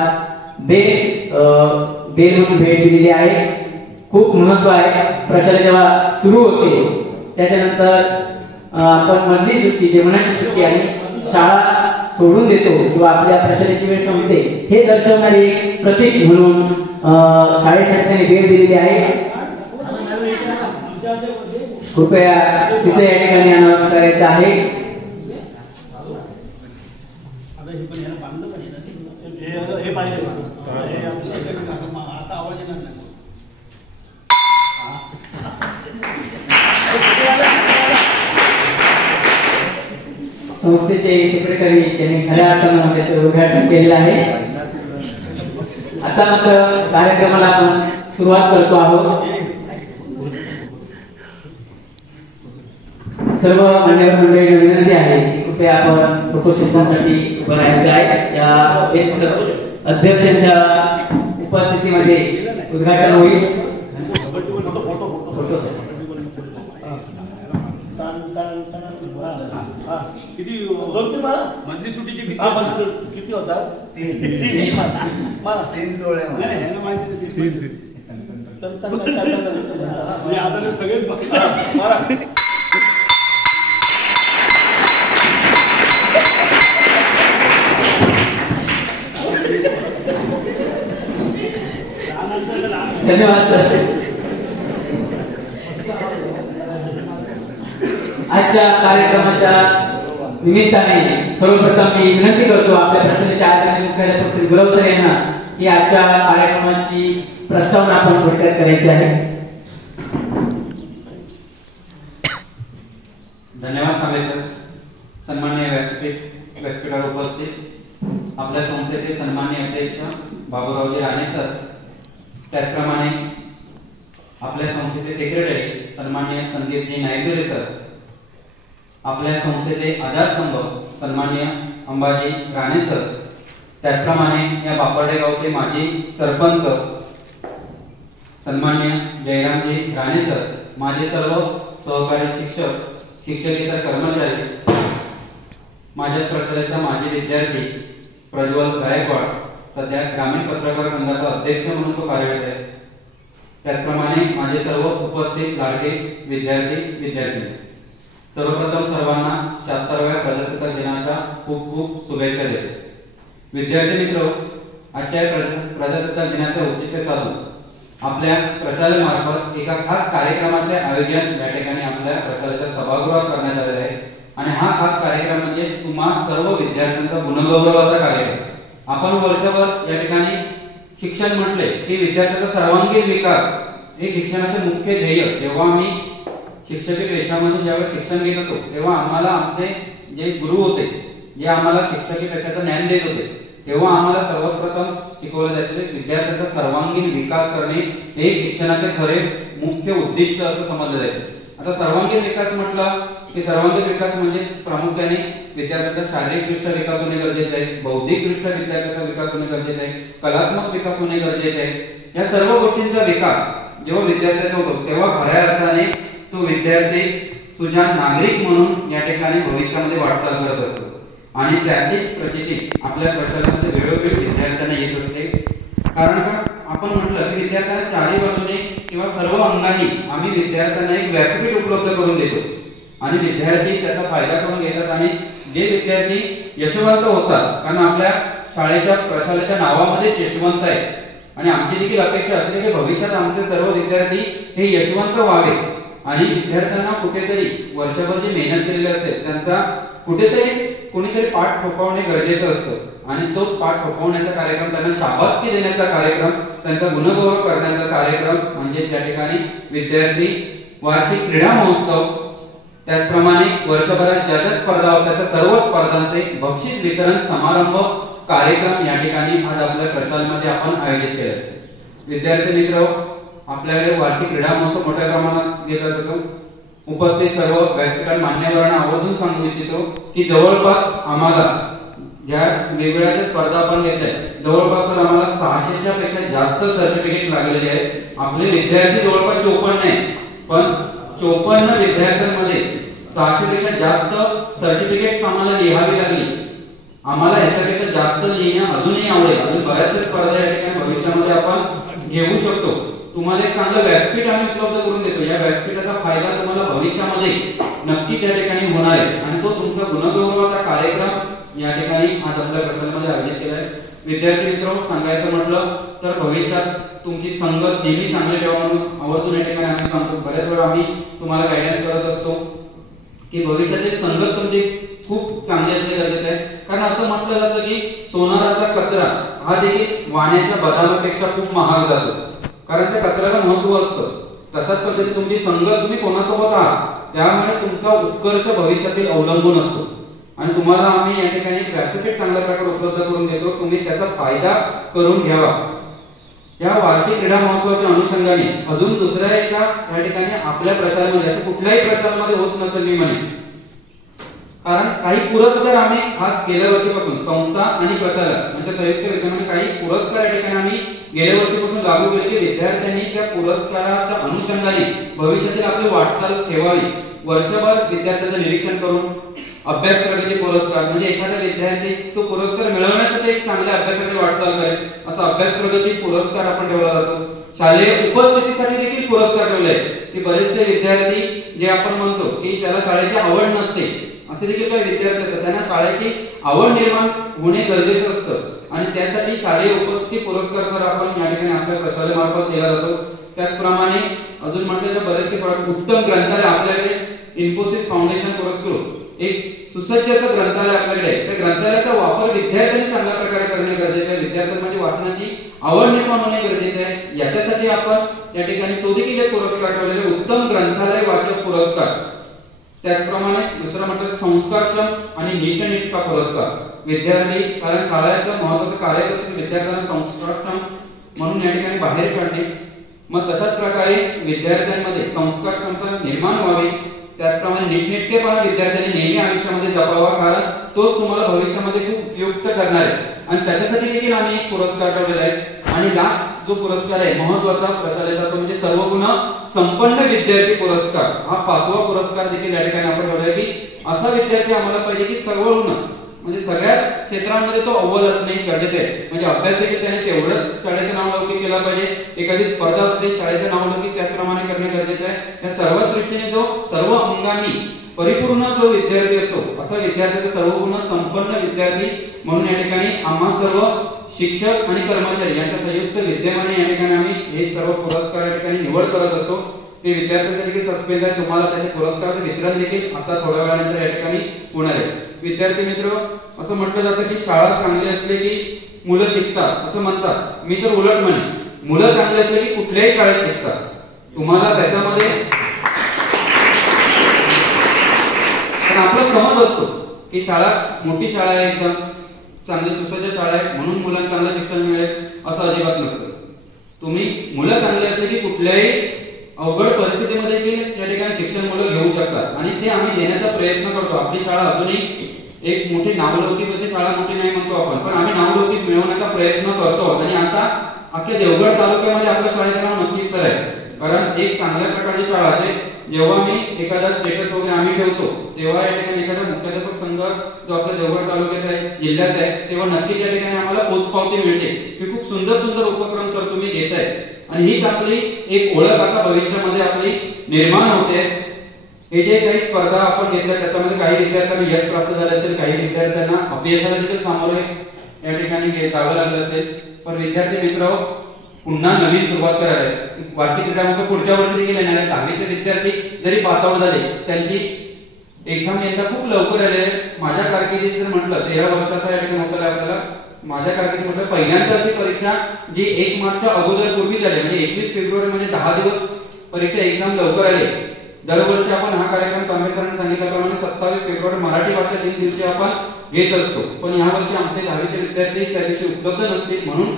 बेल म्हणून भेट दिलेली आहे. खूप महत्व आहे. प्रशाले जेव्हा सुरू होते त्याच्यानंतर आपण मधली सुट्टी जेवणाची सुट्टी आणि शाळा सोडून देतो किंवा आपल्या प्रशालेची वेळ संपते हे दर्शवणारे एक प्रतीक म्हणून शाळेसाठी त्यांनी भेट दिलेली आहे. कृपया तिथे या ठिकाणी अनावरण करायचं आहे. संस्थेचे सेक्रेटरी यांनी खऱ्या अर्थानं त्याचं उद्घाटन केलेलं आहे. आता मात्र कार्यक्रमाला आपण सुरुवात करतो आहोत. सर्व मान्यवर मंडळींना विनंती आहे की कृपया आपण फोटोसेशनसाठी उभं राहायचं आहे. या अध्यक्षांच्या उपस्थितीमध्ये उद्घाटन होईल. किती मधली सुट्टीची किती होतात? 3 डोळे सगळे धन्यवाद. आजच्या कार्यक्रमाच्या निमित्ताने सर्वप्रथम मी विनंती करतो आपल्या प्रशालेच्या आदरणीय मुख्याध्यापक श्री गुरव सर यांना की आजच्या कार्यक्रमाची प्रस्तावना आपण थोडक्यात करायची आहे. धन्यवाद कांबळे सर. सन्माननीय व्यासपीठावर उपस्थित आपल्या संस्थेचे सन्माननीय अध्यक्ष बाबूरावजी राणे सर, त्याचप्रमाणे आपल्या संस्थेचे सेक्रेटरी सन्माननीय संदीपजी नायदुरे सर, आपल्या संस्थेचे आधारस्तंभ सन्माननीय अंबाजी राणे सर, त्याचप्रमाणे या बापर्डे गावचे माजी सरपंच सन्माननीय जयरामजी राणे सर, माझे सर्व सहकारी शिक्षक, शिक्षकेतर कर्मचारी, माझ्या प्रशालेचा माजी विद्यार्थी प्रज्वल गायकवाड, सध्या ग्रामीण पत्रकार संघाचा अध्यक्ष म्हणून तो कार्यरत आहे. त्याचप्रमाणे माझे सर्व उपस्थित लाडके विद्यार्थी, सर्वप्रथम सर्वांना 76व्या प्रजासत्ताक दिनाच्या खूप खूप शुभेच्छा देतो. विद्यार्थी मित्र, आजच्या प्रजासत्ताक दिनाचे औचित्य साधून आपल्या प्रशालेमार्फत एका खास कार्यक्रमाचे आयोजन या ठिकाणी आपल्या प्रशालेच्या सभागृहात करण्यात आलेले आहे. आणि हा खास कार्यक्रम म्हणजे तुम्हा सर्व विद्यार्थ्यांचा गुणगौरवाचा कार्यक्रम. आपण वर्षभर या ठिकाणी शिक्षण म्हटले की विद्यार्थ्यांचा सर्वांगीण विकास हे शिक्षणाचे मुख्य ध्येय. जेव्हा आम्ही शिक्षकी पेशामधून ज्यावेळेस शिक्षण घेत होतो तेव्हा आम्हाला आमचे जे गुरु होते, जे आम्हाला शिक्षकी पेशाचं ज्ञान देत होते, तेव्हा आम्हाला सर्वप्रथम शिकवलं जायचं विद्यार्थ्यांचा सर्वांगीण विकास करणे हे शिक्षणाचे खरे मुख्य उद्दिष्ट असं समजलं जायचं. आता सर्वांगीण विकास म्हटलं की सर्वांगीण विकास म्हणजे प्रामुख्याने विद्यार्थ्यांचा शारीरिकदृष्ट्या विकास होणे गरजेचे आहे, बौद्धिकदृष्ट्या विद्यार्थ्यांचा विकास होणे गरजेचे आहे, कलात्मक विकास होणे गरजेचे आहे. या सर्व गोष्टींचा विकास जेव्हा विद्यार्थ्याचा होतो तेव्हा खऱ्या अर्थाने तो विद्यार्थी सुजाण नागरिक म्हणून या ठिकाणी भविष्यामध्ये वाटचाल करत असतो. आणि त्याचीच प्रचिती आपल्या प्रशालेमध्ये वेळोवेळी विद्यार्थ्यांना येत असते. कारण का आपण म्हटलं की विद्यार्थ्यांना चारी बाजूने किंवा सर्व अंगाने आम्ही विद्यार्थ्यांना एक व्यासपीठ उपलब्ध करून देतो आणि विद्यार्थी त्याचा फायदा करून घेतात. आणि जे विद्यार्थी यशवंत होतात, कारण आपल्या शाळेच्या प्रशालेच्या नावामध्येच यशवंत आहे आणि आमची देखील अपेक्षा असते की भविष्यात आमचे सर्व विद्यार्थी हे यशवंत व्हावे आणि विद्यार्थ्यांना कुठेतरी वर्षभर जी मेहनत केलेली असते त्यांचा कुठेतरी कोणीतरी पाठ ठोकावणे गरजेचं असतं आणि तोच पाठ ठोकावण्याचा कार्यक्रम, त्यांना शाबासकी देण्याचा कार्यक्रम, त्यांचा गुणगौरव करण्याचा कार्यक्रम म्हणजे त्या ठिकाणी विद्यार्थी वार्षिक क्रीडा महोत्सव, त्याचप्रमाणे वर्षभरात ज्या ज्या स्पर्धा होत्या त्या सर्व स्पर्धांचे बक्षीस वितरण समारंभ कार्यक्रम या ठिकाणी आज आपल्या प्रशालेमध्ये आपण आयोजित केले. विद्यार्थी मित्र, आपल्याकडे वार्षिक क्रीडा महोत्सव मोठ्या प्रमाणात घेतला जातो. उपस्थित सर्व व्यासपीठावर मान्यवरांना आवर्जून सांगू इच्छितो की जवळपास आम्हाला ज्या वेगवेगळ्या स्पर्धा आपण घेतल्या जवळपास तर आम्हाला 600च्या पेक्षा जास्त सर्टिफिकेट लागलेले आहेत. आपले विद्यार्थी जवळपास 54 आहेत, पण 54 विद्यार्थ्यांमध्ये 600 पेक्षा जास्त सर्टिफिकेट्स आम्हाला लिहावी लागली. आम्हाला याच्यापेक्षा जास्त लिहिणं अजूनही आवडेल. अजून बऱ्याचशा स्पर्धा या ठिकाणी भविष्यामध्ये आपण घेऊ शकतो. तुम्हाला एक चांगलं व्यासपीठ आम्ही उपलब्ध करून देतो. या व्यासपीठाचा फायदा तुम्हाला भविष्यामध्ये नक्की त्या ठिकाणी होणार आहे आणि तो तुमचा गुणगौरवाचा कार्यक्रम या ठिकाणी आज आपल्या प्रशालेमध्ये आयोजित केला आहे. विद्यार्थी मित्र, सांगायचं म्हटलं तर भविष्यात तुमची संगत नेहमी चांगली ठेवा म्हणून आवर्जून या ठिकाणी आम्ही सांगतो. बऱ्याच वेळा आम्ही तुम्हाला गायडन्स करत असतो की भविष्यातील संगत तुमची खूप चांगली असणे गरजेचे आहे. कारण असं म्हटलं जातं की सोनाराचा कचरा हा देखील वाण्याच्या बदामापेक्षा खूप महाग जातो, कारण त्या कचऱ्याला महत्व असतं. तशाच पद्धतीने तुमची संगत, तुम्ही कोणासोबत आहात त्यामुळे तुमचा उत्कर्ष भविष्यातील अवलंबून असतो आणि तुम्हाला आम्ही या ठिकाणी व्यासपीठ चांगल्या प्रकारे उपलब्ध करून देतो. तुम्ही त्याचा फायदा करून घ्यावा. या वार्षिक क्रीडा महोत्सवाच्या अनुषंगाने अजून दुसऱ्या एका या ठिकाणी आपल्या प्रशालेमध्ये, असं कुठल्याही प्रशालेमध्ये होत नसेल मी म्हणेन, कारण काही पुरस्कार आम्ही खास गेल्या वर्षीपासून संस्था आणि प्रशाला म्हणजे संयुक्त विद्यमाने काही पुरस्कार या ठिकाणी आम्ही गेल्या वर्षीपासून लागू केले की विद्यार्थ्यांनी त्या पुरस्काराच्या अनुषंगाने भविष्यातील आपली वाटचाल ठेवावी. वर्षभर विद्यार्थ्यांचं निरीक्षण करून अभ्यास प्रगती पुरस्कार म्हणजे एखादा विद्यार्थी तो पुरस्कार मिळवण्यासाठी एक चांगल्या अभ्यासासाठी वाटचाल करेल असा अभ्यास प्रगती पुरस्कार आपण ठेवला जातो. शालेय उपस्थितीसाठी देखील पुरस्कार ठेवले की बरेचसे विद्यार्थी जे आपण म्हणतो की ज्याला शाळेची आवड नसते असे देखील काही विद्यार्थी असतात, त्यांना शाळेची आवड निर्माण होणे गरजेचं असतं आणि त्यासाठी शालेय उपस्थिती पुरस्कार सर आपण या ठिकाणी आपल्या प्रशालेमार्फत दिला जातो. त्याचप्रमाणे अजून म्हटलं तर बरेचसे उत्तम ग्रंथालय आपल्याकडे इन्फोसिस फाउंडेशन पुरस्कृत एक सुसज्ज असं ग्रंथालय आपल्याकडे आहे. त्या ग्रंथालयाचा वापर विद्यार्थ्यांनी चांगल्या प्रकारे करणे गरजेचे आहे. विद्यार्थ्यांमध्ये वाचनाची आवड निर्माण होणे गरजेचे आहे. याच्यासाठी आपण या ठिकाणी तो देखील एक पुरस्कार ठेवलेले उत्तम ग्रंथालय वाचक पुरस्कार. त्याचप्रमाणे दुसरा म्हटलं संस्कारक्षम आणि नीटनेटका पुरस्कार. विद्यार्थी, कारण शाळेचं महत्त्वाचं कार्य असतं विद्यार्थ्यांना संस्कारक्षम म्हणून या ठिकाणी बाहेर काढणे. मग तशाच प्रकारे विद्यार्थ्यांमध्ये संस्कार क्षमता निर्माण व्हावी. त्याचप्रमाणे नीटनेटकेपणा विद्यार्थ्यांनी नेहमी आयुष्यामध्ये जपावा, कारण तोच तुम्हाला भविष्यामध्ये खूप उपयुक्त ठरणार आहे आणि त्याच्यासाठी देखील आम्ही एक पुरस्कार ठेवलेला आहे. आणि लास्ट जो पुरस्कार आहे महत्त्वाचा प्रशालेचा तो म्हणजे सर्वगुण संपन्न विद्यार्थी पुरस्कार. हा 5वा पुरस्कार देखील या ठिकाणी आपण ठेवला आहे की असा विद्यार्थी आम्हाला पाहिजे की सर्वगुण म्हणजे सगळ्याच क्षेत्रांमध्ये तो अव्वल असणे गरजेचे आहे. म्हणजे अभ्यास देखील त्याने तेवढंच शाळेचं नावलौकिक केला पाहिजे. एखादी स्पर्धा असते शाळेचं नावलौकिक त्याचप्रमाणे करणे गरजेचे आहे. या सर्व दृष्टीने जो सर्व अंगांनी परिपूर्ण जो विद्यार्थी असतो असा विद्यार्थ्याचा सर्वगुण संपन्न विद्यार्थी म्हणून या ठिकाणी आम्हा सर्व शिक्षक आणि कर्मचारी यांच्या संयुक्त विद्यमाने या ठिकाणी आम्ही हे सर्व पुरस्कार या ठिकाणी निवड करत असतो. ते विद्यार्थ्यांचा देखील सस्पेंड आहे. तुम्हाला त्याचे पुरस्काराचे वितरण देखील आता थोड्या वेळानंतर या ठिकाणी होणार आहे. विद्यार्थी मित्र, असं म्हटलं जातं की शाळा चांगली असली की मुलं शिकतात असं म्हणतात. मी तर उलट म्हणेन, मुलं चांगली असली की कुठल्याही शाळेत शिकतात. तुम्हाला त्याच्यामध्ये आपला समज असतो की शाळा मोठी शाळा आहे, एकदम चांगली सुसज्ज शाळा आहे म्हणून मुलांना चांगलं शिक्षण मिळेल असं अजिबात नसतं. तुम्ही मुलं चांगली असली की कुठल्याही अवघड परिस्थितीमध्ये देखील या ठिकाणी शिक्षण मुलं घेऊ शकतात आणि ते आम्ही देण्याचा प्रयत्न करतो. आपली शाळा अजूनही एक मोठी नावलौकिक अशी शाळा मोठी नाही म्हणतो आपण, पण आम्ही नावलौकिक मिळवण्याचा प्रयत्न करतो. आणि आता अख्ख्या देवगड तालुक्यामध्ये आपल्या शाळेचं नाव नक्कीच सर आहे, कारण एक चांगल्या प्रकारची शाळा आहे. जेव्हा मी एखादा स्टेटस वगैरे आम्ही ठेवतो तेव्हा या ठिकाणी एखादा मुख्याध्यापक संघ जो आपल्या देवगड तालुक्यात आहे, जिल्ह्यात आहे, तेव्हा नक्कीच या ठिकाणी आम्हाला पोचपावती मिळते की खूप सुंदर सुंदर उपक्रम सर तुम्ही घेताय आणि ही आपली एक ओळख आता भविष्यामध्ये आपली निर्माण होते. हे जे काही स्पर्धा आपण घेतल्या त्याच्यामध्ये काही विद्यार्थ्यांना यश प्राप्त झाले असेल, काही विद्यार्थ्यांना अपयशाला देखील सामोरे या ठिकाणी जावं लागलं असेल, पण विद्यार्थी मित्र पुन्हा नवीन सुरुवात करायला वार्षिक एक्झाम पुढच्या वर्षी देखील येणार आहे. 10वीचे विद्यार्थी जरी पासआउट झाले त्यांची एक्झाम यंदा खूप लवकर आले. माझ्या कारकिर्दीत जर म्हटलं 13 वर्षाचा या ठिकाणी होता आपल्याला, माझ्या कारकिर्दीत म्हटलं पहिल्यांदा अशी परीक्षा जी 1 मार्चच्या अगोदर पूर्वी झाली, म्हणजे 21 फेब्रुवारी म्हणजे 10 दिवस परीक्षा एक्झाम लवकर आले. दरवर्षी आपण हा कार्यक्रम कांबळे सरांनी सांगितल्याप्रमाणे 27 फेब्रुवारी मराठी भाषा दिन दिवशी आपण घेत असतो, पण यावर्षी आमचे 10वीचे विद्यार्थी त्या दिवशी उपलब्ध नसतील, म्हणून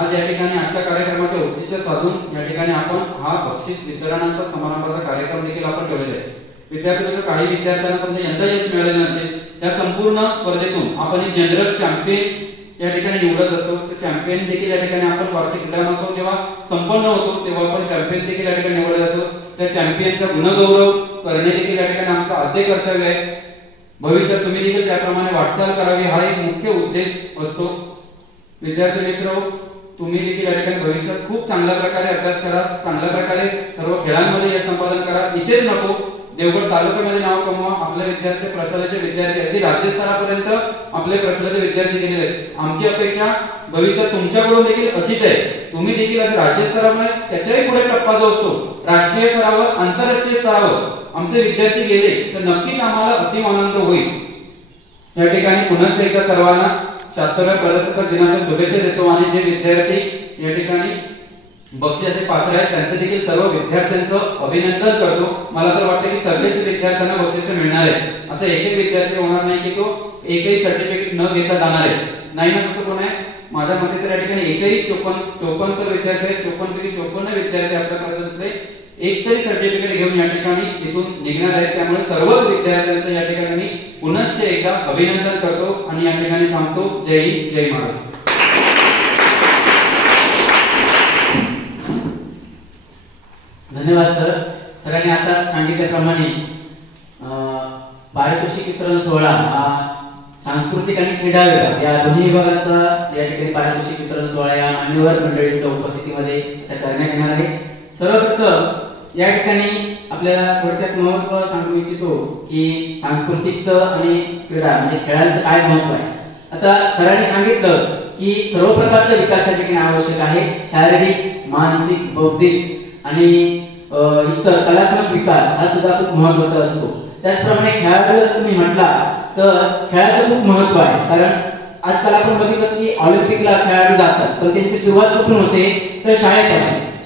आज या ठिकाणी आजच्या कार्यक्रमाचे औचित्य साधून या ठिकाणी आपण हा बक्षीस वितरणाचा समारंभाचा कार्यक्रम देखील आपण ठेवलेला आहे. विद्यार्थ्यांना काही विद्यार्थ्यांना समजा यंदा यश मिळालेलं नसेल, या संपूर्ण स्पर्धेतून आपण एक जनरल चॅम्पियन या ठिकाणी निवडत असतो. तर चॅम्पियन देखील या ठिकाणी आपण वार्षिक क्रीडोत्सव जेव्हा संपन्न होतो तेव्हा आपण चॅम्पियन देखील या ठिकाणी निवडले जातो. त्या चॅम्पियनचा गुणगौरव करणे देखील या ठिकाणी आमचं आद्य कर्तव्य आहे. भविष्यात तुम्ही देखील त्याप्रमाणे वाटचाल करावी हा एक मुख्य उद्देश असतो. विद्यार्थी मित्र, तुम्ही देखील या ठिकाणी भविष्यात खूप चांगल्या प्रकारे अभ्यास करा, चांगल्या प्रकारे सर्व खेळांमध्ये यश संपादन करा. इथेच नको, देवगड तालुक्यामध्ये नाव कमवा. आपले विद्यार्थी प्रशालेचे विद्यार्थी अगदी राज्यस्तरापर्यंत आपले प्रशालेचे विद्यार्थी गेलेले आहेत. आमची अपेक्षा भविष्यात तुमच्याकडून देखील अशीच आहे. तुम्ही देखील असं राज्यस्तरावर त्याच्याही पुढे टप्पा जो असतो राष्ट्रीय स्तरावर, आंतरराष्ट्रीय स्तरावर आमचे विद्यार्थी गेले तर नक्कीच आम्हाला अतिआनंद होईल. या ठिकाणी पुन्हा एकदा सर्वांना 76व्या प्रजासत्ताक दिनाच्या शुभेच्छा देतो आणि जे विद्यार्थी या ठिकाणी बक्षिसाचे पात्र आहेत त्यांचे देखील सर्व विद्यार्थ्यांचं अभिनंदन करतो. मला तर वाटतं की सगळेच विद्यार्थ्यांना बक्षीस मिळणार आहे. असं एक विद्यार्थी होणार नाही की तो एकही सर्टिफिकेट न घेता जाणार आहे, नाही ना. तसं कोण आहे? माझ्या मते तर या ठिकाणी एकही 54 विद्यार्थी आहेत, 54 विद्यार्थी आपल्या प्रशासनातले एक तरी सर्टिफिकेट घेऊन या ठिकाणी इथून निघणार आहेत. त्यामुळे सर्वच विद्यार्थ्यांचं या ठिकाणी मी पुनश्च एकदा अभिनंदन करतो आणि या ठिकाणी थांबतो. जय हिंद, जय महाराष्ट्र. धन्यवाद सर. सरांनी आता सांगितल्याप्रमाणे पारितोषिक वितरण सोहळा हा सांस्कृतिक आणि क्रीडा विभाग या दोन्ही विभागाचा या ठिकाणी पारितोषिक वितरण सोहळा या मान्यवर मंडळींच्या उपस्थितीमध्ये करण्यात येणार आहे. सर्वप्रथम या ठिकाणी आपल्याला थोडक्यात महत्त्व सांगू इच्छितो की सांस्कृतिकचं आणि क्रीडा म्हणजे खेळांचं काय महत्त्व आहे. आता सरांनी सांगितलं की सर्व प्रकारचा विकास या ठिकाणी आवश्यक आहे. शारीरिक, मानसिक, बौद्धिक आणि इतर कलात्मक विकास हा सुद्धा खूप महत्त्वाचा असतो. त्याचप्रमाणे खेळाडू तुम्ही म्हटला तर खेळाचं खूप महत्त्व आहे, कारण आजकाल आपण बघितलं की ऑलिम्पिकला खेळाडू जातात पण त्यांची सुरुवात कुठून होते तर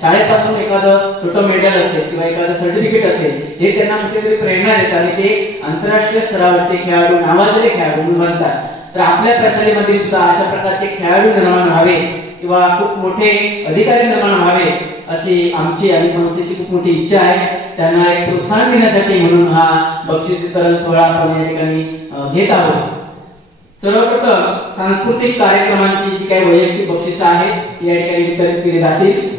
शाळेपासून एखादं छोटं मेडल असेल किंवा एखादं सर्टिफिकेट असेल हे त्यांना कुठेतरी प्रेरणा देतात आणि ते आंतरराष्ट्रीय स्तरावरचे खेळाडू, नावाजलेले खेळाडू बनतात. तर आपल्या प्रशालेमध्ये सुद्धा अशा प्रकारचे खेळाडू निर्माण व्हावे किंवा खूप मोठे अधिकारी निर्माण व्हावे अशी आमची आणि संस्थेची खूप मोठी इच्छा आहे. त्यांना एक प्रोत्साहन देण्यासाठी म्हणून हा बक्षीस वितरण सोहळा आपण या ठिकाणी घेत आहोत. सर्वप्रथम सांस्कृतिक कार्यक्रमांची जी काही वैयक्तिक बक्षिसं आहेत ती या ठिकाणी वितरित केली जातील.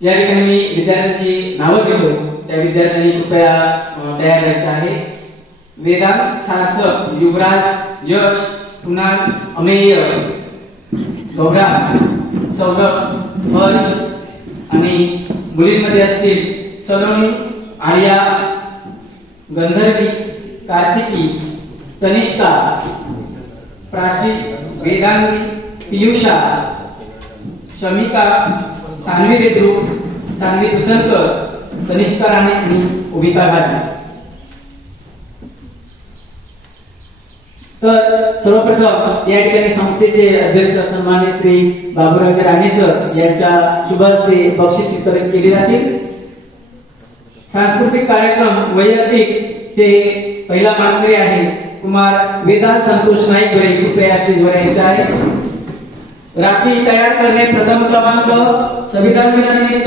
या ठिकाणी मी विद्यार्थ्यांची नावं घेतो, त्या विद्यार्थ्यांनी कृपया तयार राहायचं आहे. वेदांत, सार्थक, युवराज, यश, कुणाल, अमेय, गौरव, सौरभ, हर्ष आणि मुलींमध्ये असतील सलोनी, आर्या, गंधर्वी, कार्तिकी, तनिष्का, प्राची, वेदांगी, पियुषा, शमिका, सान्वी बेद्रू, सान्वी कुसरकर, तनिष्का राणे आणि ओविका घाटे. तर सर्वप्रथम या ठिकाणी संस्थेचे अध्यक्ष सन्माननीय श्री बाबूराव राणे सर यांच्या शुभ हस्ते बक्षीस वितरण केले जातील. सांस्कृतिक कार्यक्रम वैयक्तिक चे पहिला मानकरी आहे कुमार वेदांत संतोष नाईक गोरे, कृपया स्टेजवर यायचे आहे. राखी तयार करणे प्रथम क्रमांक. संविधान दिनानिमित्त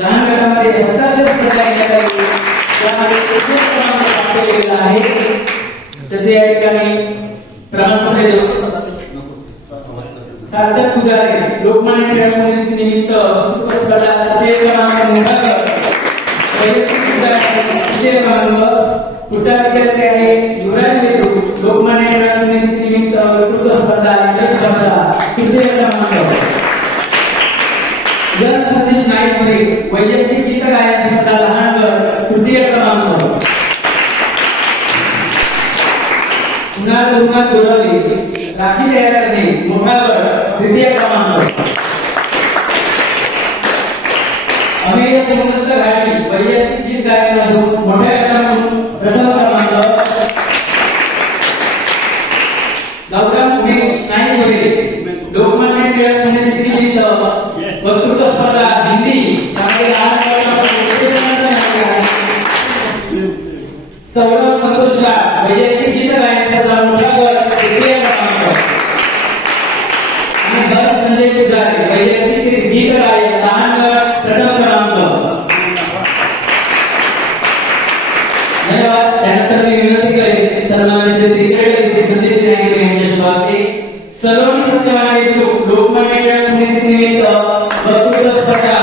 लहान गटामध्ये हस्ताक्षर स्पर्धा घेण्यात आली, त्यामध्ये प्रथम क्रमांक प्राप्त केलेला आहे. त्याचे या ठिकाणी प्रमाणपत्र देऊ. सार्थक पुजारी लोकमान्य टिळक निमित्त स्पर्धा तृतीय क्रमांक निवडकर, वैयक्तिक तृतीय क्रमांक. पुढचा विद्यार्थी आहे युवराज बेद्रू लोकमान्य टिळक निमित्त वक्तृत्व स्पर्धा भाषा तृतीय क्रमांक. यश संदेश नाईक वैयक्तिक गीत गायन स्पर्धा लहान गट तृतीय गुणात गौरवले. राखी तयार करणे मोठा गट द्वितीय क्रमांक. अमेय गुणवंत गाडी वैयक्तिक जीत गायकामधून मोठ्या गटामधून प्रथम क्रमांक. गौरव उमेश नाईक लोकमान्य टिळक पुण्यतिथी निमित्त वक्तृत्व स्पर्धा हिंदी त्यामध्ये सौरभ संतोषला वैयक्तिक गीत गायन स्पर्धा मोठा गट तृतीय क्रमांक. आणि हर्ष संजय पुजारी वैयक्तिक गीत गायन लहान गट प्रथम क्रमांक. धन्यवाद. त्यानंतर मी विनंती करेन सन्माननीय सेक्रेटरी श्री संदीप नाईक यांच्या शुभ हस्ते सलोनी सत्यवान देशमुख लोकमान्य टिळक पुण्यतिथी निमित्त वक्तृत्व स्पर्धा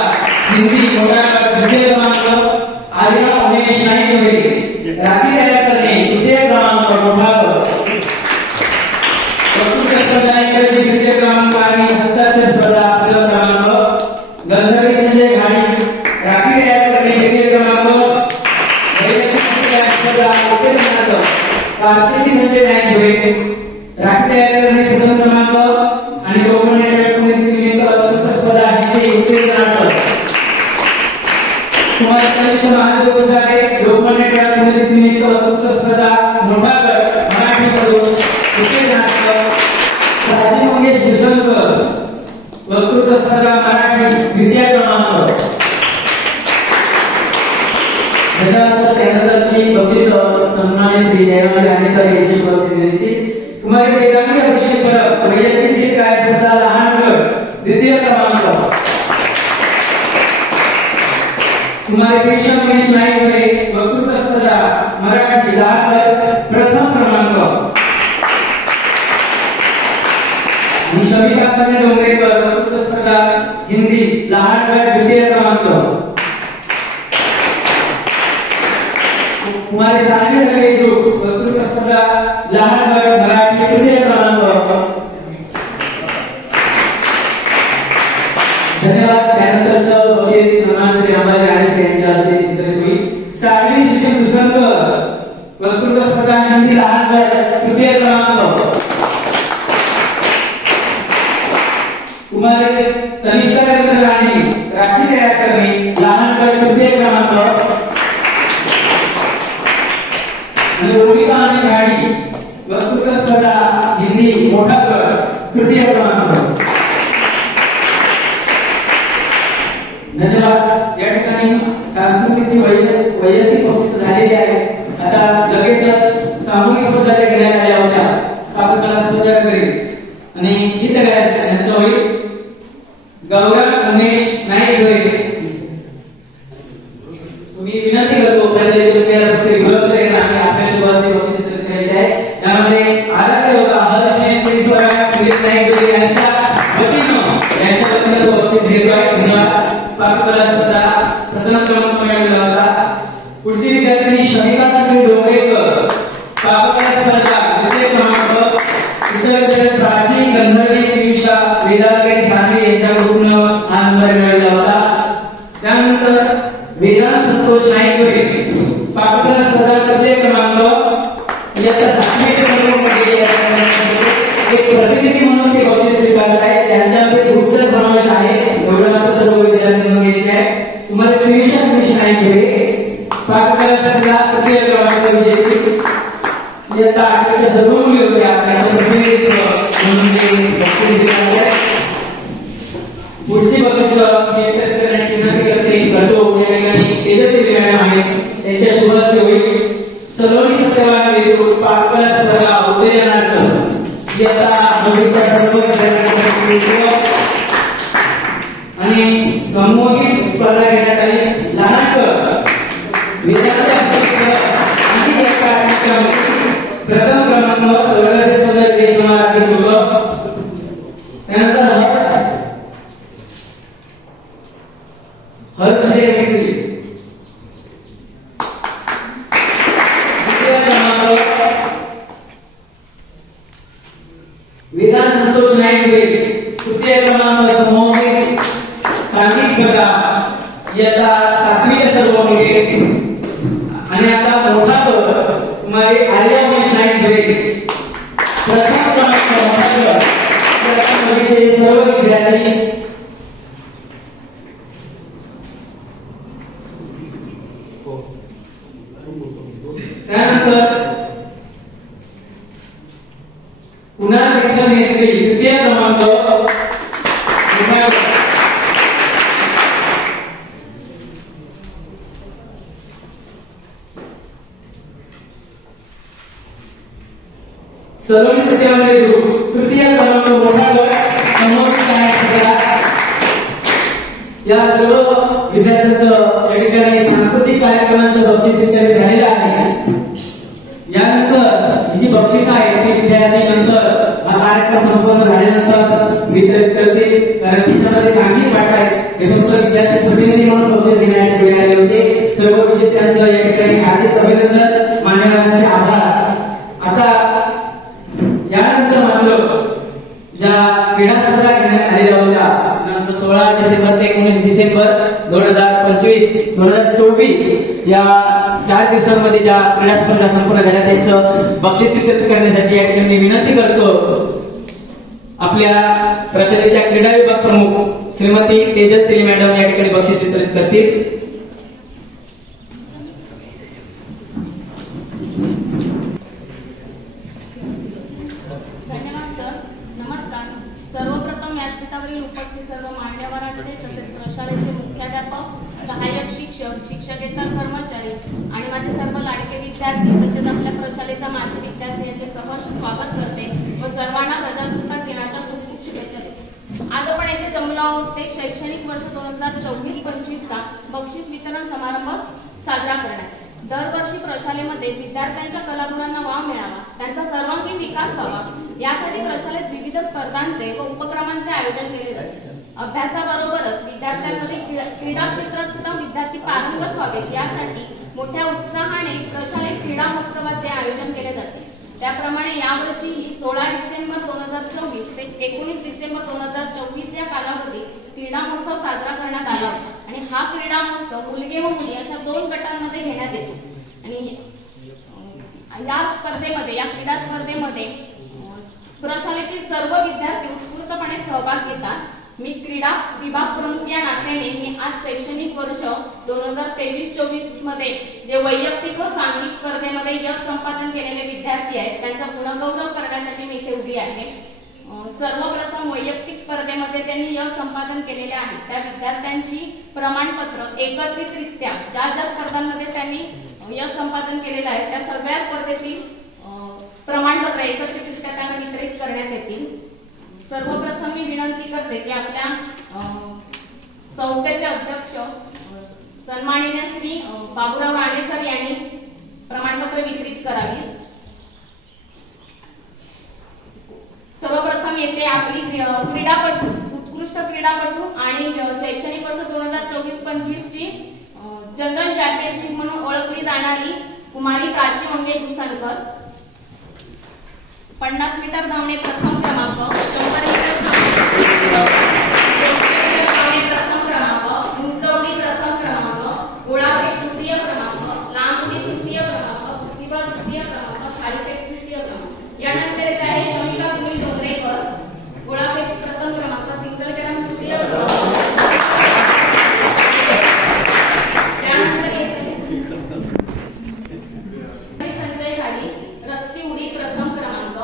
हिंदी मोठा गट द्वितीय क्रमांक. आर्या उमेश नाईक राखी तयार करणे तृतीय क्रमांक मोठा गट. वक्तृत्व स्पर्धा इंग्रजी तृतीय क्रमांक आणि हस्ताक्षर स्पर्धा प्रथम क्रमांक. गंधर्वी संजय घाडी राखी तयार करणे तृतीय क्रमांक. स्पर्धा तृतीय क्रमांक. कार्तिकी संजय नाईक राखी तयार करणे प्रथम क्रमांक आणि लोकमान्य टिळक पुण्यतिथी निमित्त वक्तृत्व स्पर्धा हिंदी तृतीय क्रमांक. कुमार कनिष्ठ महादेव पुजारे लोकमान्य टिळक पुण्यतिथी निमित्त वक्तृत्व स्पर्धा मोठा गट मराठी कडून तृतीय क्रमांक. राजीव मंगेश भूषणकर वक्तृत्व स्पर्धा मराठी द्वितीय क्रमांक. धन्यवाद. त्यानंतरची बक्षीस सन्मानित श्री जयवंत राणे सर यांची उपस्थिती होती. कुमारी वेदांगी अभिषेक परब वैयक्तिक गीत गायन स्पर्धा लहान गट द्वितीय क्रमांक. कुमारी प्रिशा मनीष नाईक वक्तृत्व स्पर्धा मराठी लहान गट प्रथम क्रमांक. आणि शमिका समीर डोंगरेकर वक्तृत्व स्पर्धा हिंदी लहान गट द्वितीय क्रमांक. कुमारी सानवी दगडे ग्रुप वक्तृत्व स्पर्धा लहान गट मराठी तृतीय क्रमांक. धन्यवाद. त्यानंतरचं बक्षीस सन्मान श्री अंबाजी राणे यांच्या हस्ते वितरित होईल. सानवी सुशील कुसंग वक्तृत्व स्पर्धा हिंदी लहान गट तृतीय क्रमांक. कुमारी तनिष्का रवींद्र राणे राखी तयार करणे लहान गट तृतीय क्रमांक. आणि ओविका आणि गाडी वक्तृत्व स्पर्धा हिंदी मोठा गट तृतीय क्रमांक. धन्यवाद. या ठिकाणी सांस्कृतिक वैयक्तिक बक्षीस झालेली आहे. आता लगेच सामूहिक स्पर्धा घेण्यात आल्या होत्या पाककला स्पर्धा वगैरे आणि गीत गायन यांचं होईल. गौरव उमेश नाईक मी विनंती करतो आपल्या श्री गृह आणि आपल्या शुभ हस्ते बक्षीस वितरित करायचे आहे. त्यामध्ये आराध्य होता हर्ष नाईक यांच्या वतीनं बक्षीस देतो आहे. धन्यवाद. पाककला स्पर्धा प्रथम क्रमांक मिळवला होता. पुढची विद्यार्थी शमिका समीर डोंगरेकर पाककला स्पर्धा द्वितीय क्रमांक. इतर प्राची गंधर्वी प्रिशा वेदांगी सानवी यांच्या ग्रुपनं हा नंबर मिळवला होता. त्यानंतर वेदांत संतोष नाईक पाककला स्पर्धा तृतीय क्रमांक. याचा एक प्रतिनिधी म्हणून ते बक्षीस स्वीकारत आहेत. त्यांच्यामध्ये ग्रुपचा समावेश आहे. एवढं सर्व विद्यार्थ्यांना घ्यायचे आहे. तुम्हाला प्रिशा नाईक पाककला स्पर्धा तृतीय क्रमांक विजेते. इयत्ता 8च्या सर्व मुली होत्या. त्यांचं प्रतिनिधित्व म्हणून बक्षीस स्वीकारले. पुढची बक्षीस मी एकत्रित करण्याची विनंती करते. करतो या ठिकाणी तेजस्वी मॅडम आहेत. त्यांच्या शुभ हस्ते होईल. सलोनी सत्यवान देशमुख पाककला स्पर्धा उत्तेजनार्थ इयत्ता 9च्या सर्व विद्यार्थ्यांना आणि सामूहिक स्पर्धा घेण्यात आली. लहान गट आणि प्रथम क्रमांक स्वर्गस्य सुंदर देशकुमार ग्रुप. त्यानंतर हर्ष संजय मिस्त्री वेदांत संतोष नाईक तृतीय क्रमांक. समूह सांघिक स्पर्धा इयत्ता 7वीच्या सर्व मुली. आणि आता मोठा गट कुमारी आर्या उमेश नाईक शाखेचे सर्व विद्यार्थी त्यानंतर पुन्हा विठ्ठल मेस्त्री तृतीय क्रमांक सलोनी सत्यवाले ग्रुप तृतीय क्रमांक मोठा गट समोर या सर्व विद्यार्थ्यांचं या ठिकाणी सांस्कृतिक कार्यक्रमांचं बक्षीस वितरित झालेलं आहे। यानंतर ही जी बक्षीस आहे ती विद्यार्थी नंतर हा कार्यक्रम संपन्न झाल्यानंतर वितरित करतील, कारण तिच्यामध्ये सांघिक पाठ आहे। हे फक्त विद्यार्थी प्रतिनिधी म्हणून बक्षीस घेण्यासाठी पुढे आले होते। सर्व विद्यार्थ्यांचं या ठिकाणी हार्दिक अभिनंदन, मान्यवरांचे आभार। आता यानंतर मात्र ज्या क्रीडा स्पर्धा घेण्यात आलेल्या होत्या 16 डिसेंबर ते 19 डिसेंबर 2025 2024 या 4 दिवसांमध्ये ज्या क्रीडा स्पर्धा संपन्न झाल्या त्यांचं बक्षीस वितरित करण्यासाठी या ठिकाणी विनंती करतो आपल्या प्रशालेच्या क्रीडा विभाग प्रमुख श्रीमती तेजस तेली मॅडम या ठिकाणी बक्षीस वितरित करतील। सर्वप्रथम व्यासपीठावरील उपस्थित सर्व मान्यवरांचे तसेच प्रशालेचे मुख्याध्यापक, सहाय्यक शिक्षक, शिक्षकेतर कर्मचारी आणि माझे सर्व लाडके विद्यार्थी तसेच आपल्या प्रशालेचा माजी विद्यार्थी यांचे सहर्ष स्वागत करते व सर्वांना प्रजासत्ताक दिनाच्या खूप खूप शुभेच्छा देते। आज आपण येथे जमलो आहोत ते शैक्षणिक वर्ष 2024-25 चा बक्षीस वितरण समारंभ साजरा करण्यास। दरवर्षी प्रशालेमध्ये विद्यार्थ्यांच्या कलागुणांना वाव मिळावा, त्यांचा सर्वांगीण विकास व्हावा यासाठी प्रशालेत विविध स्पर्धांचे व उपक्रमांचे आयोजन केले जाते। अभ्यासाबरोबरच विद्यार्थ्यांमध्ये क्रीडा क्षेत्रात सुद्धा विद्यार्थी पारंगत व्हावेत यासाठी मोठ्या उत्साहाने प्रशालेत क्रीडा महोत्सवाचे आयोजन केले जाते। त्याप्रमाणे यावर्षी 16 डिसेंबर 2024 ते 19 डिसेंबर 2024 या कालावधीत क्रीडा महोत्सव साजरा करण्यात आला होता आणि हा क्रीडा महोत्सव मुलगे व मुली अशा 2 गटांमध्ये घेण्यात येतो आणि या क्रीडा स्पर्धेमध्ये प्रशालेतील सर्व विद्यार्थी उत्स्फूर्तपणे सहभाग घेतात। मी क्रीडा विभाग प्रमुख या नात्याने मी आज शैक्षणिक वर्ष 2023-24 मध्ये जे वैयक्तिक व सांघिक स्पर्धेमध्ये यश संपादन केलेले विद्यार्थी आहेत त्यांचा गुणगौरव करण्यासाठी मी इथे उभी आहे। सर्वप्रथम वैयक्तिक स्पर्धेमध्ये त्यांनी यश संपादन केलेले आहे त्या विद्यार्थ्यांची प्रमाणपत्र एकत्रितरित्या ज्या स्पर्धांमध्ये त्यांनी यश संपादन केलेलं आहे त्या सगळ्या स्पर्धेतील प्रमाणपत्र एकत्रितरित्या त्यांना वितरित करण्यात येतील। सर्वप्रथम मी विनंती करते की आपल्या संस्थेचे अध्यक्ष सन्माननीय श्री बाबूराव राणे सर यांनी प्रमाणपत्र वितरित करावी। सर्वप्रथम येथे आपली क्रीडापटू उत्कृष्ट क्रीडापटू आणि शैक्षणिक वर्ष 2024-25 ची जनरल चॅम्पियनशिप म्हणून ओळखली जाणारी कुमारी प्राची मंगेश दुसणकर, 50 मीटर धावणे प्रथम क्रमांक, 100 मीटर धावणे प्रथम क्रमांक, उंचवडी प्रथम क्रमांक, गोळाफेक तृतीय क्रमांक, लांब उडी तृतीय क्रमांक, बुद्धिबळ तृतीय क्रमांक, खालीफेक तृतीय क्रमांक। यानंतर येत आहे शमिका सुनील डोंगरेकर, गोळाफेक प्रथम क्रमांक, सिंगल कॅरम तृतीय क्रमांक। त्यानंतर संजय झाली, रस्सी उडी प्रथम क्रमांक।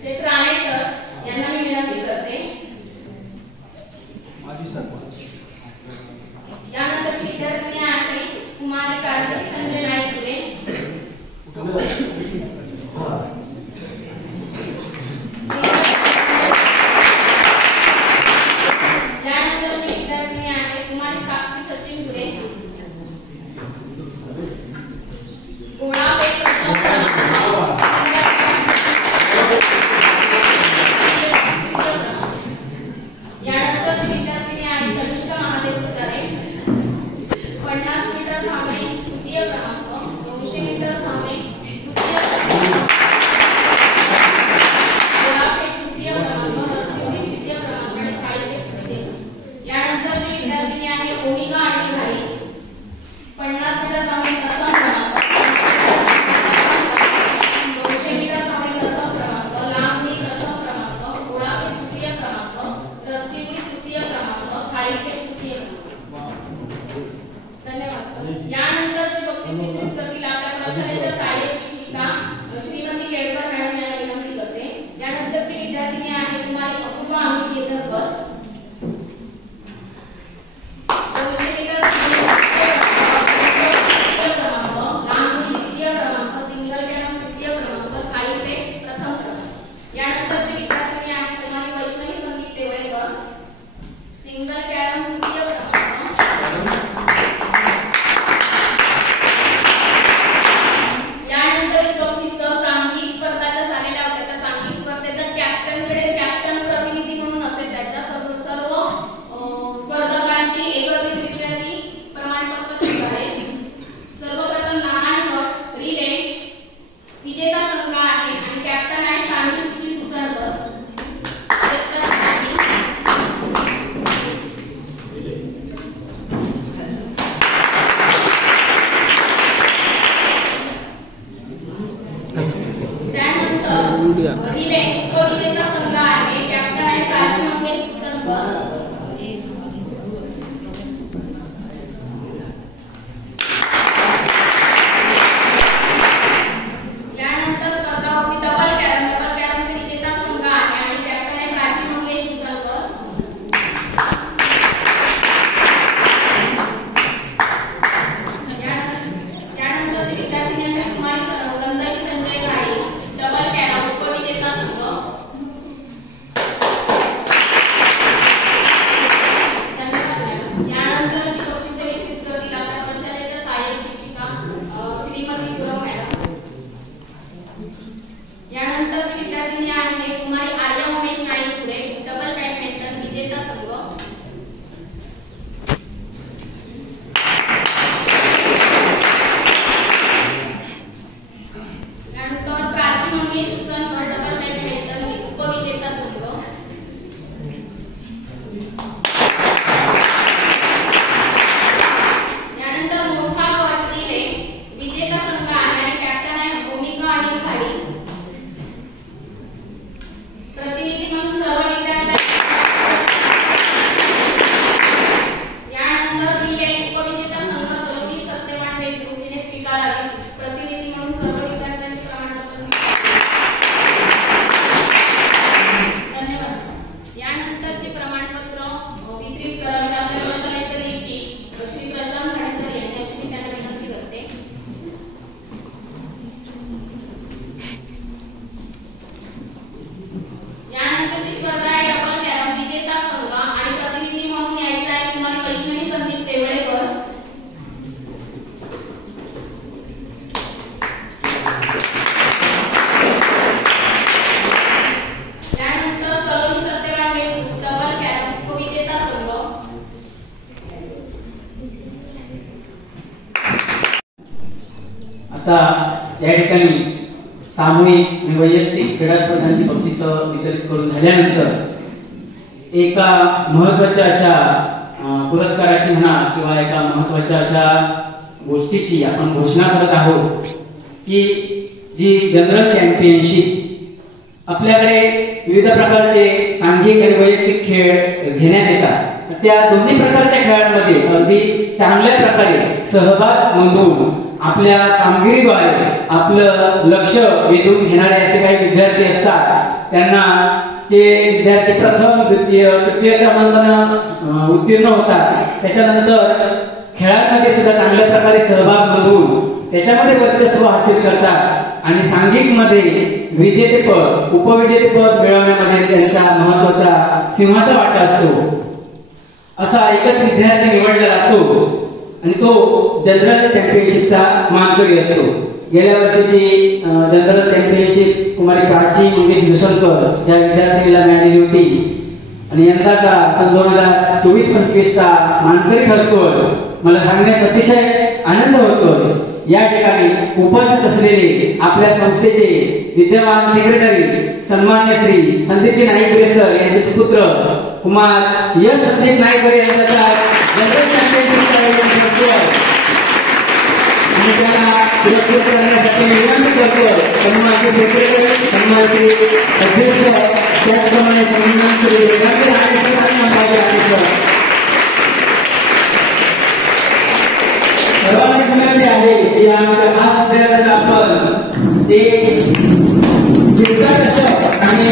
श्री राणे सर यांना मी विनंती करते. माजी सरपंच. यानंतर विद्यार्थिनी आहे कुमारी कार्तिक संजय नाईकपुरे. यानंतर विद्यार्थिनी आहे कुमारी साक्षी सचिन पुरे. गोळापेठ यानंतर विद्यार्थिनी आहे तनुष्का महादेव पुजारे. 50 मीटर धावणे तृतीय क्रमांक, 200 मीटर धावणे तृतीय क्रमांक, गोळाफेक तृतीय क्रमांक, रस्सीउडी तृतीय क्रमांक आणि थाळीफेक तृतीय. यानंतरची विद्यार्थिनी आहे ओमिका आणि घाई. 50 मीटर धावणे प्रथम क्रमांक, 200 मीटर धावणे प्रथम क्रमांक, लांब उडी प्रथम क्रमांक, गोळाफेक तृतीय क्रमांक, रस्सीउडी तृतीय क्रमांक, थाळीफेक तृतीय क्रमांक. धन्यवाद. यानंतरची बक्षीस वितरित करतील आपल्या प्रशालेच्या सहाय्यक शिक्षिका श्रीमती केळकर मॅडम यांना विनंती करते. यानंतरची विद्यार्थिनी आहे कुमारी अपूर्वा अमित केतनकर. 200 मीटर तृतीय क्रमांक, लांब उडी तृतीय क्रमांक, सिंगल कॅनन तृतीय क्रमांक, थाळीफेक प्रथम क्रमांक. यानंतरची विद्यार्थिनी आहे कुमारी वैष्णवी संदीप तेवळेकर. सिंगल कॅनन तृतीय क्रमांक. यानंतर बक्षीस सांघिक स्पर्धाच्या झालेल्या होत्या त्या सांघिक स्पर्धेच्या कॅप्टनकडे कॅप्टन प्रतिनिधी म्हणून असेल त्याच्या सर्व स्पर्धकांची एकत्रितरित्या ती प्रमाणपत्र स्वीकारेल. सर्वप्रथम लहान गट रिले विजेता संघ आहे आणि कॅप्टन आहे सामी सुशील उसळकर. त्यानंतर रिले उपविजेता संघ आहे, कॅप्टन आहे प्राची मंगेश उसळकर. यानंतर स्पर्धा होती डबल कॅरमचे विजेता संघ आहे आणि कॅप्टन आहे प्राची मंगेश उसळकर. यानंतर विद्यार्थिनी आहे कुमारी गंधर्वी संजय घाडी. डबल कॅरम उपविजेता संघ. यानंतरची बक्षिसे वितरित करतील आपल्या प्रशालेच्या सहाय्यक शिक्षिका श्रीमती गुरव मॅडम. यानंतरची विद्यार्थिनी आहे कुमारी आर्या उमेश नाईकपुरे. डबल बॅडमिंटन विजेता संघ. यानंतर प्राची मंगेश उसळकर. डबल बॅडमिंटन उपविजेता संघ. यानंतर मोठा गट रिले विजेता संघ आहे आणि कॅप्टन आहे भूमिका आणि घाडी. प्रतिनिधी म्हणून सर्व विद्यार्थ्यांना. यानंतर रिले उपविजेता संघ सलोनी सत्यवान देशमुख हिने स्वीकारावे. प्रतिनिधी म्हणून सर्व विद्यार्थ्यांनी प्रमाणपत्र धन्यवाद. यानंतरचे प्रमाणपत्र वितरित करावे आपल्या प्रशालेचे लिपिक श्री प्रशांत घाडसर यांच्याशी मी त्यांना विनंती करते. यानंतरची स्पर्धा आहे डबल कॅरम विजेता संघ आणि प्रतिनिधी म्हणून यायचा आहे कुमारी वैष्णवी संदीप तेवळेकर. यानंतर सलोनी सत्यवान देशमुख. डबल कॅरम उपविजेता संघ. आता या ठिकाणी सामूहिक आणि वैयक्तिक क्रीडा स्पर्धांची बक्षीस वितरित करून झाल्यानंतर एका महत्त्वाच्या अशा पुरस्काराची म्हणा किंवा एका महत्त्वाच्या अशा गोष्टीची आपण घोषणा करत आहोत की जी जनरल चॅम्पियनशिप आपल्याकडे विविध प्रकारचे सांघिक आणि वैयक्तिक खेळ घेण्यात येतात. त्या दोन्ही प्रकारच्या खेळांमध्ये अगदी चांगल्या प्रकारे सहभाग नोंदवून आपल्या कामगिरीद्वारे आपलं लक्ष वेधून घेणारे असे काही विद्यार्थी असतात, त्यांना ते विद्यार्थी प्रथम द्वितीय तृतीय क्रमांकाने उत्तीर्ण होतात. त्याच्यानंतर खेळांमध्ये सुद्धा चांगल्या प्रकारे सहभाग नोंदवून त्याच्यामध्ये वर्चस्व हासिल करतात आणि सांघिक मध्ये विजेतेपद उपविजेतेपद मिळवण्यामध्ये त्यांचा महत्वाचा सिंहाचा वाटा असतो. असा एकच विद्यार्थी निवडला जातो आणि तो जनरल चॅम्पियनशिपचा मानकरी असतो. गेल्या वर्षीची जनरल चॅम्पियनशिप कुमारी प्राची मंगेश दुसंकर या विद्यार्थीला मिळालेली होती आणि यंदाचा सन 2024-25चा मानकरी ठरतोय. मला सांगण्यास अतिशय आनंद होतोय. या ठिकाणी उपस्थित असलेले आपल्या संस्थेचे विद्यमान सेक्रेटरी सन्मान्य श्री संदीपजी नाईकरे सर यांचे सुपुत्र कुमार यश संदीप नाईकरे यांचा जनरल चॅम्पियनशिपचा आयोजन करतोय आणि त्याला पुरस्कृत करण्यासाठी विनंती करतोय. सन्माननीय सेक्रेटरी सन्माननीय अध्यक्ष त्याचप्रमाणे सन्माननीय वेदांत सर्वांनी विनंती आहे की आमच्या खास विद्यार्थ्यांना आपण एक चित्रदर्शक आणि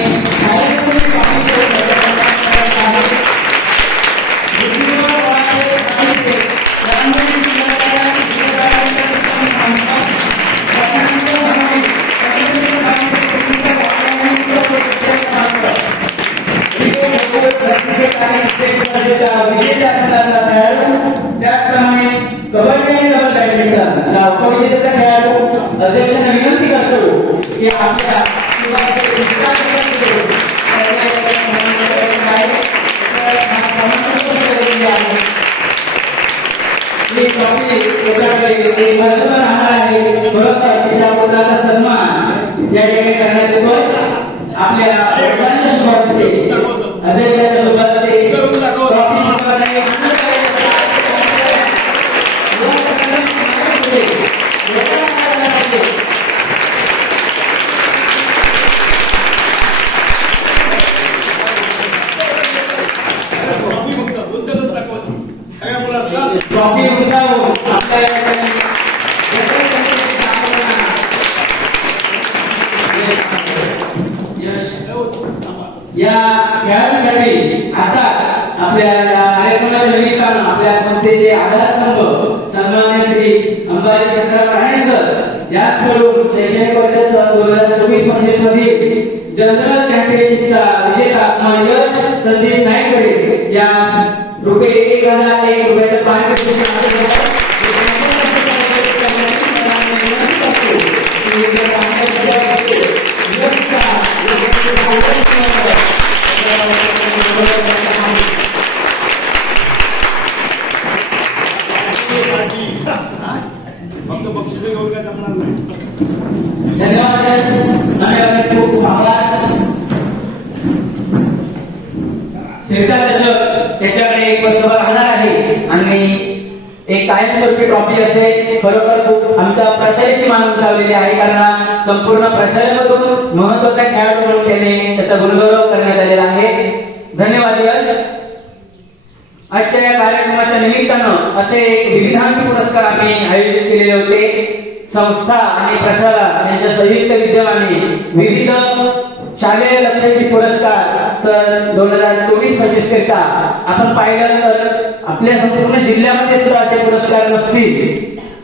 त्याचप्रमाणे कबड्डी आणि डबल बॅडमिंटन या उपविजेत्याचा खेळाडू अध्यक्षांना विनंती करतो की आपल्या सन्मान या ठिकाणी करण्यात येतो. आपल्या अध्यक्षांच्या सोबत या खेळाडूसाठी आता आपल्या कार्यक्रमाच्या निमित्तानं आपल्या संस्थेचे आधारस्तंभ सन्मान्य श्री अंबाजी संग्राम राणे सर याचकडून शैक्षणिक वर्ष 2024-25 मधील जनरल चॅम्पियनशिपचा विजेता यश संदीप नाईकरे या रुपये 1001 रुपयाच्या पारितोषिक त्याच्याकडे एक वर्षभर राहणार आहे आणि एक कायमस्वरूपी ट्रॉफी असेल. खरोखर खूप आमच्या प्रशालेची मान उंचावलेली आहे, कारण संपूर्ण प्रशालेमधून महत्वाचा खेळाडू म्हणून त्याने त्याचा गुणगौरव करण्यात आलेला आहे. धन्यवाद यश. आजच्या या कार्यक्रमाच्या निमित्तानं असे विविधांगी पुरस्कार आम्ही आयोजित केलेले होते. संस्था आणि प्रशाला यांच्या संयुक्त विद्यमाने विविध शालेय लक्षवेधी पुरस्कार सन 2024-25 करता आपण पाहिलं तर आपल्या संपूर्ण जिल्ह्यामध्ये सुद्धा असे पुरस्कार नसतील,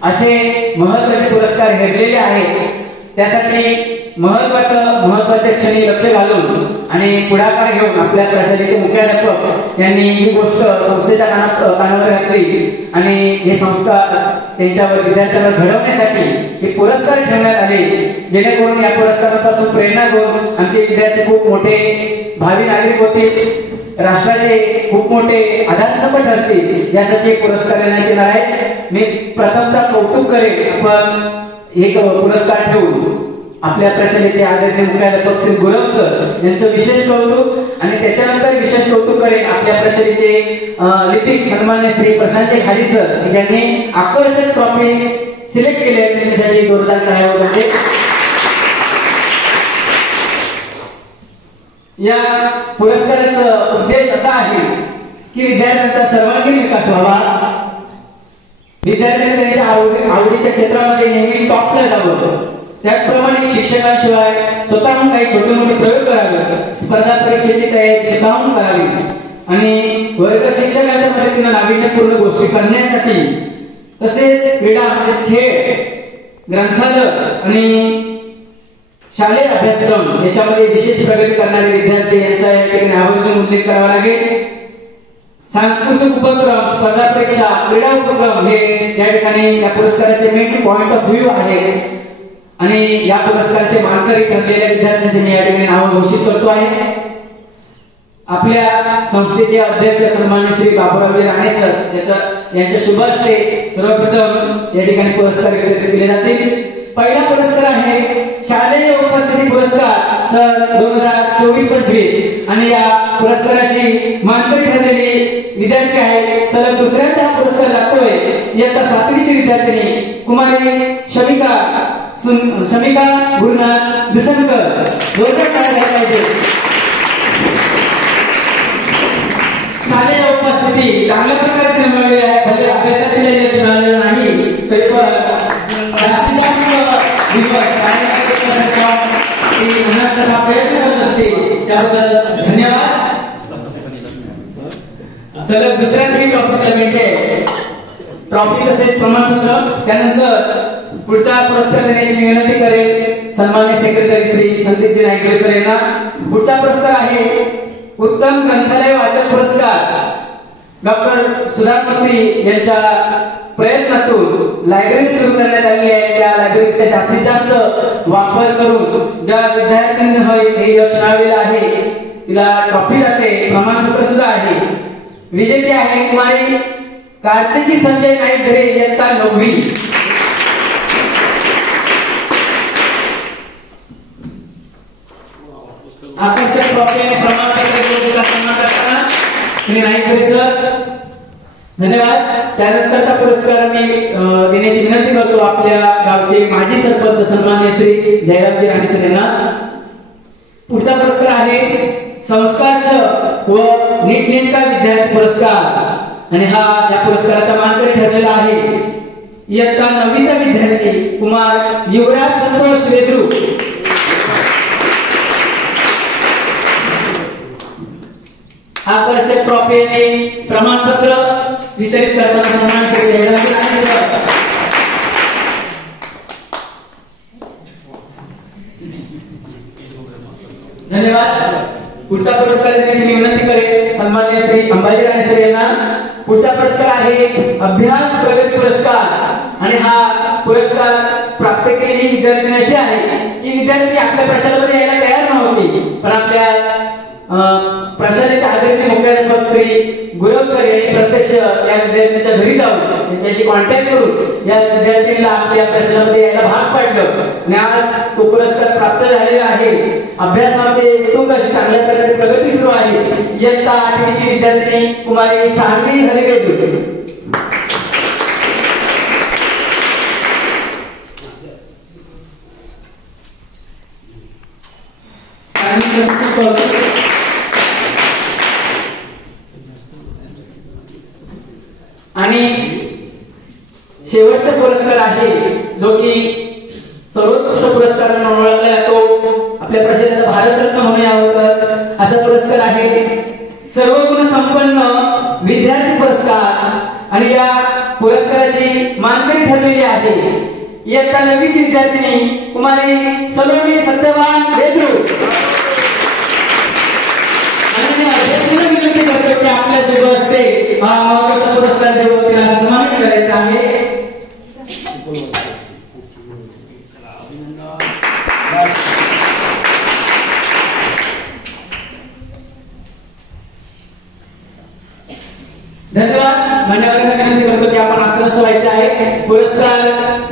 असे महत्त्वाचे पुरस्कार हेरलेले आहेत. त्यासाठी महत्वाच्या क्षणी लक्ष घालून आणि पुढाकार घेऊन आपल्या प्रशालेचे मुख्याध्यापक यांनी ही गोष्ट संस्थेच्या कानावर घातली आणि हे संस्कार त्यांच्यावर विद्यार्थ्यांना घडवण्यासाठी हे पुरस्कार ठेवण्यात आले, जेणेकरून या पुरस्कारापासून प्रेरणा घेऊन आमचे विद्यार्थी खूप मोठे भावी नागरिक होतील, राष्ट्राचे खूप मोठे आधारस्तंभ ठरतील, यासाठी पुरस्कार देण्यात येणार आहे. मी प्रथमतः कौतुक करेन, पण एक पुरस्कार ठेवून आपल्या प्रशालेचे आदरणीय मुख्याध्यापक श्री गुरव सर यांचं विशेष कौतुक आणि त्याच्यानंतर विशेष कौतुक करेन आपल्या प्रशालेचे लिपिक सन्मान्य श्री प्रशांत खाडी सर ज्यांनी आकर्षक ट्रॉफी सिलेक्ट केली आहे, त्यांच्यासाठी जोरदार टाळ्या वाजवा. या पुरस्काराचा उद्देश असा आहे की विद्यार्थ्यांचा सर्वांगीण विकास व्हावा, विद्यार्थ्यांनी त्यांच्या आवडीच्या क्षेत्रामध्ये नेहमी टॉपला जावं. त्याचप्रमाणे शिक्षकांशिवाय स्वतःहून काही छोटे मोठे प्रयोग करावे, स्पर्धा परीक्षेची तयारी स्वतःहून करावी आणि वर्ग शिक्षकांच्या मदतीने नाविन्यपूर्ण गोष्टी करण्यासाठी तसेच क्रीडा म्हणजे खेळ, ग्रंथालय आणि शालेय अभ्यासक्रम याच्यामध्ये विशेष प्रगती करणारे विद्यार्थी यांचा या ठिकाणी आवर्जून उल्लेख करावा लागेल. सांस्कृतिक उपक्रम, स्पर्धा परीक्षा, क्रीडा उपक्रम हे या ठिकाणी या पुरस्काराचे मेन पॉइंट ऑफ व्ह्यू आहे आणि या पुरस्काराचे मानकरी ठरलेल्या विद्यार्थ्यांचे मी या ठिकाणी नाव घोषित करतो आहे. आपल्या संस्थेचे अध्यक्ष सन्माननीय श्री बापूरावजी राणे सर यांच्या शुभ हस्ते सर्वप्रथम या ठिकाणी पुरस्कार वितरित केले जातील. पहिला पुरस्कार आहे शालेय उपस्थिती पुरस्कार सन 2024-25 आणि या पुरस्काराची मानकरी ठरलेली विद्यार्थी आहे. सलग दुसऱ्यांदा हा पुरस्कार लागतोय इयत्ता 7वीची विद्यार्थिनी कुमारी शमिका गुरुनाथ दुसनकर. जोरदार टाळ्या पाहिजे. शालेय उपस्थिती चांगल्या प्रकारे मिळालेली आहे. भले अभ्यासातील यश मिळालेलं नाही तरी जास्तीत जास्त प्रयत्न करत असते त्याबद्दल धन्यवाद. सलग दुसऱ्यांदा ट्रॉफी मिळते. ट्रॉफी तसेच प्रमाणपत्र. त्यानंतर पुढचा पुरस्कार देण्याची विनंती करेल सन्माननीय सेक्रेटरी श्री संदीपजी नाईक सर यांना. पुढचा पुरस्कार आहे उत्तम ग्रंथालय वाचक पुरस्कार. डॉक्टर सुधामूर्ती यांच्या प्रयत्नातून लायब्ररी सुरू करण्यात आली आहे. त्या लायब्ररीचा जास्तीत जास्त वापर करून ज्या विद्यार्थ्यांनी हे यश मिळवलेलं आहे तिला ट्रॉफी जाते, प्रमाणपत्र सुद्धा आहे. विजेते आहे कुमारी कार्तिकी संजय नाईक घरे इयत्ता 9वी. आकर्षक ट्रॉफी आणि प्रमाणपत्र सन्मान करताना श्री नाईक घरे सर धन्यवाद. त्यानंतरचा पुरस्कार मी देण्याची विनंती करतो आपल्या गावचे माजी सरपंच सन्माननीय श्री जयरामजी राणे सर यांना. पुढचा पुरस्कार आहे संस्कार व नीटनेटका विद्यार्थी पुरस्कार आणि हा या पुरस्काराचा मानकरी ठरलेला आहे इयत्ता 9वीचा विद्यार्थी कुमार युवराज संतोष वेद्रू. आकर्षक ट्रॉफी आणि प्रमाणपत्र वितरित करताना सन्मान केले. धन्यवाद. पुढचा पुरस्कार देण्याची विनंती करेल सन्माननीय श्री अंबाजी राणे सर यांना. पुढचा पुरस्कार आहे अभ्यास प्रगती पुरस्कार आणि हा पुरस्कार प्राप्त केलेली विद्यार्थी अशी आहे की विद्यार्थी आपल्या प्रशालेमध्ये यायला तयार नव्हती पण आपल्या प्रशालेचे आदरणीय मुख्याध्यापक श्री गुरव सर यांनी प्रत्यक्ष या विद्यार्थ्यांच्या घरी जाऊन त्यांच्याशी कॉन्टॅक्ट करून या विद्यार्थ्यांना आपल्या प्रशालेमध्ये यायला भाग पाडलं आणि आज तो पुरस्कार प्राप्त झालेला आहे. अभ्यासामध्ये उत्तुंग अशी चांगल्या प्रकारे प्रगती सुरू आहे. इयत्ता 8वीची विद्यार्थिनी कुमारी सान्वी हरिवेद. आणि शेवटचा पुरस्कार आहे जो की सर्वोत्कृष्ट पुरस्कार म्हणून ओळखला जातो. आपल्या प्रशालेचा भारतरत्न म्हणून यावं असा पुरस्कार आहे सर्वगुण संपन्न विद्यार्थी पुरस्कार आणि या पुरस्काराची मानकरी ठरलेली आहे इयत्ता 9वीची विद्यार्थिनी कुमारी सलोनी सत्यवान वेद्रू. आपल्या सोबत असते हा महत्वाचा पुरस्कार देऊन तिला सन्मानित करायचा आहे. धन्यवाद. मान्यवरांना विनंती करतो की आपण आसनस्थ व्हायचे आहे. पुरस्कार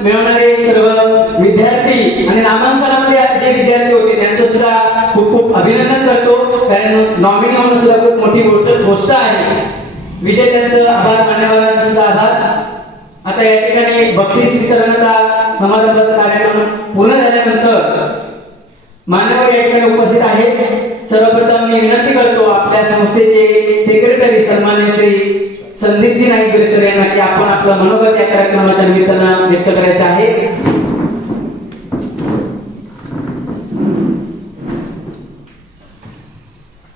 मिळवणारे सर्व विद्यार्थी आणि नामांकनामध्ये जे विद्यार्थी होते त्यांचं सुद्धा खूप खूप अभिनंदन करतो कारण नॉमिनी होणं सुद्धा खूप मोठी गोष्ट आहे. विजेत्यांचं आभार, मान्यवरांचा सुद्धा आभार. आता या ठिकाणी बक्षीस वितरणाचा समारंभाचा कार्यक्रम पूर्ण झाल्यानंतर मान्यवर या ठिकाणी उपस्थित आहेत. सर्वप्रथम मी विनंती करतो आपल्या संस्थेचे सेक्रेटरी सन्माननीय श्री संदीपजी नाईक सर यांना की आपण आपलं मनोगत या कार्यक्रमाच्या निमित्तानं व्यक्त करायचं आहे.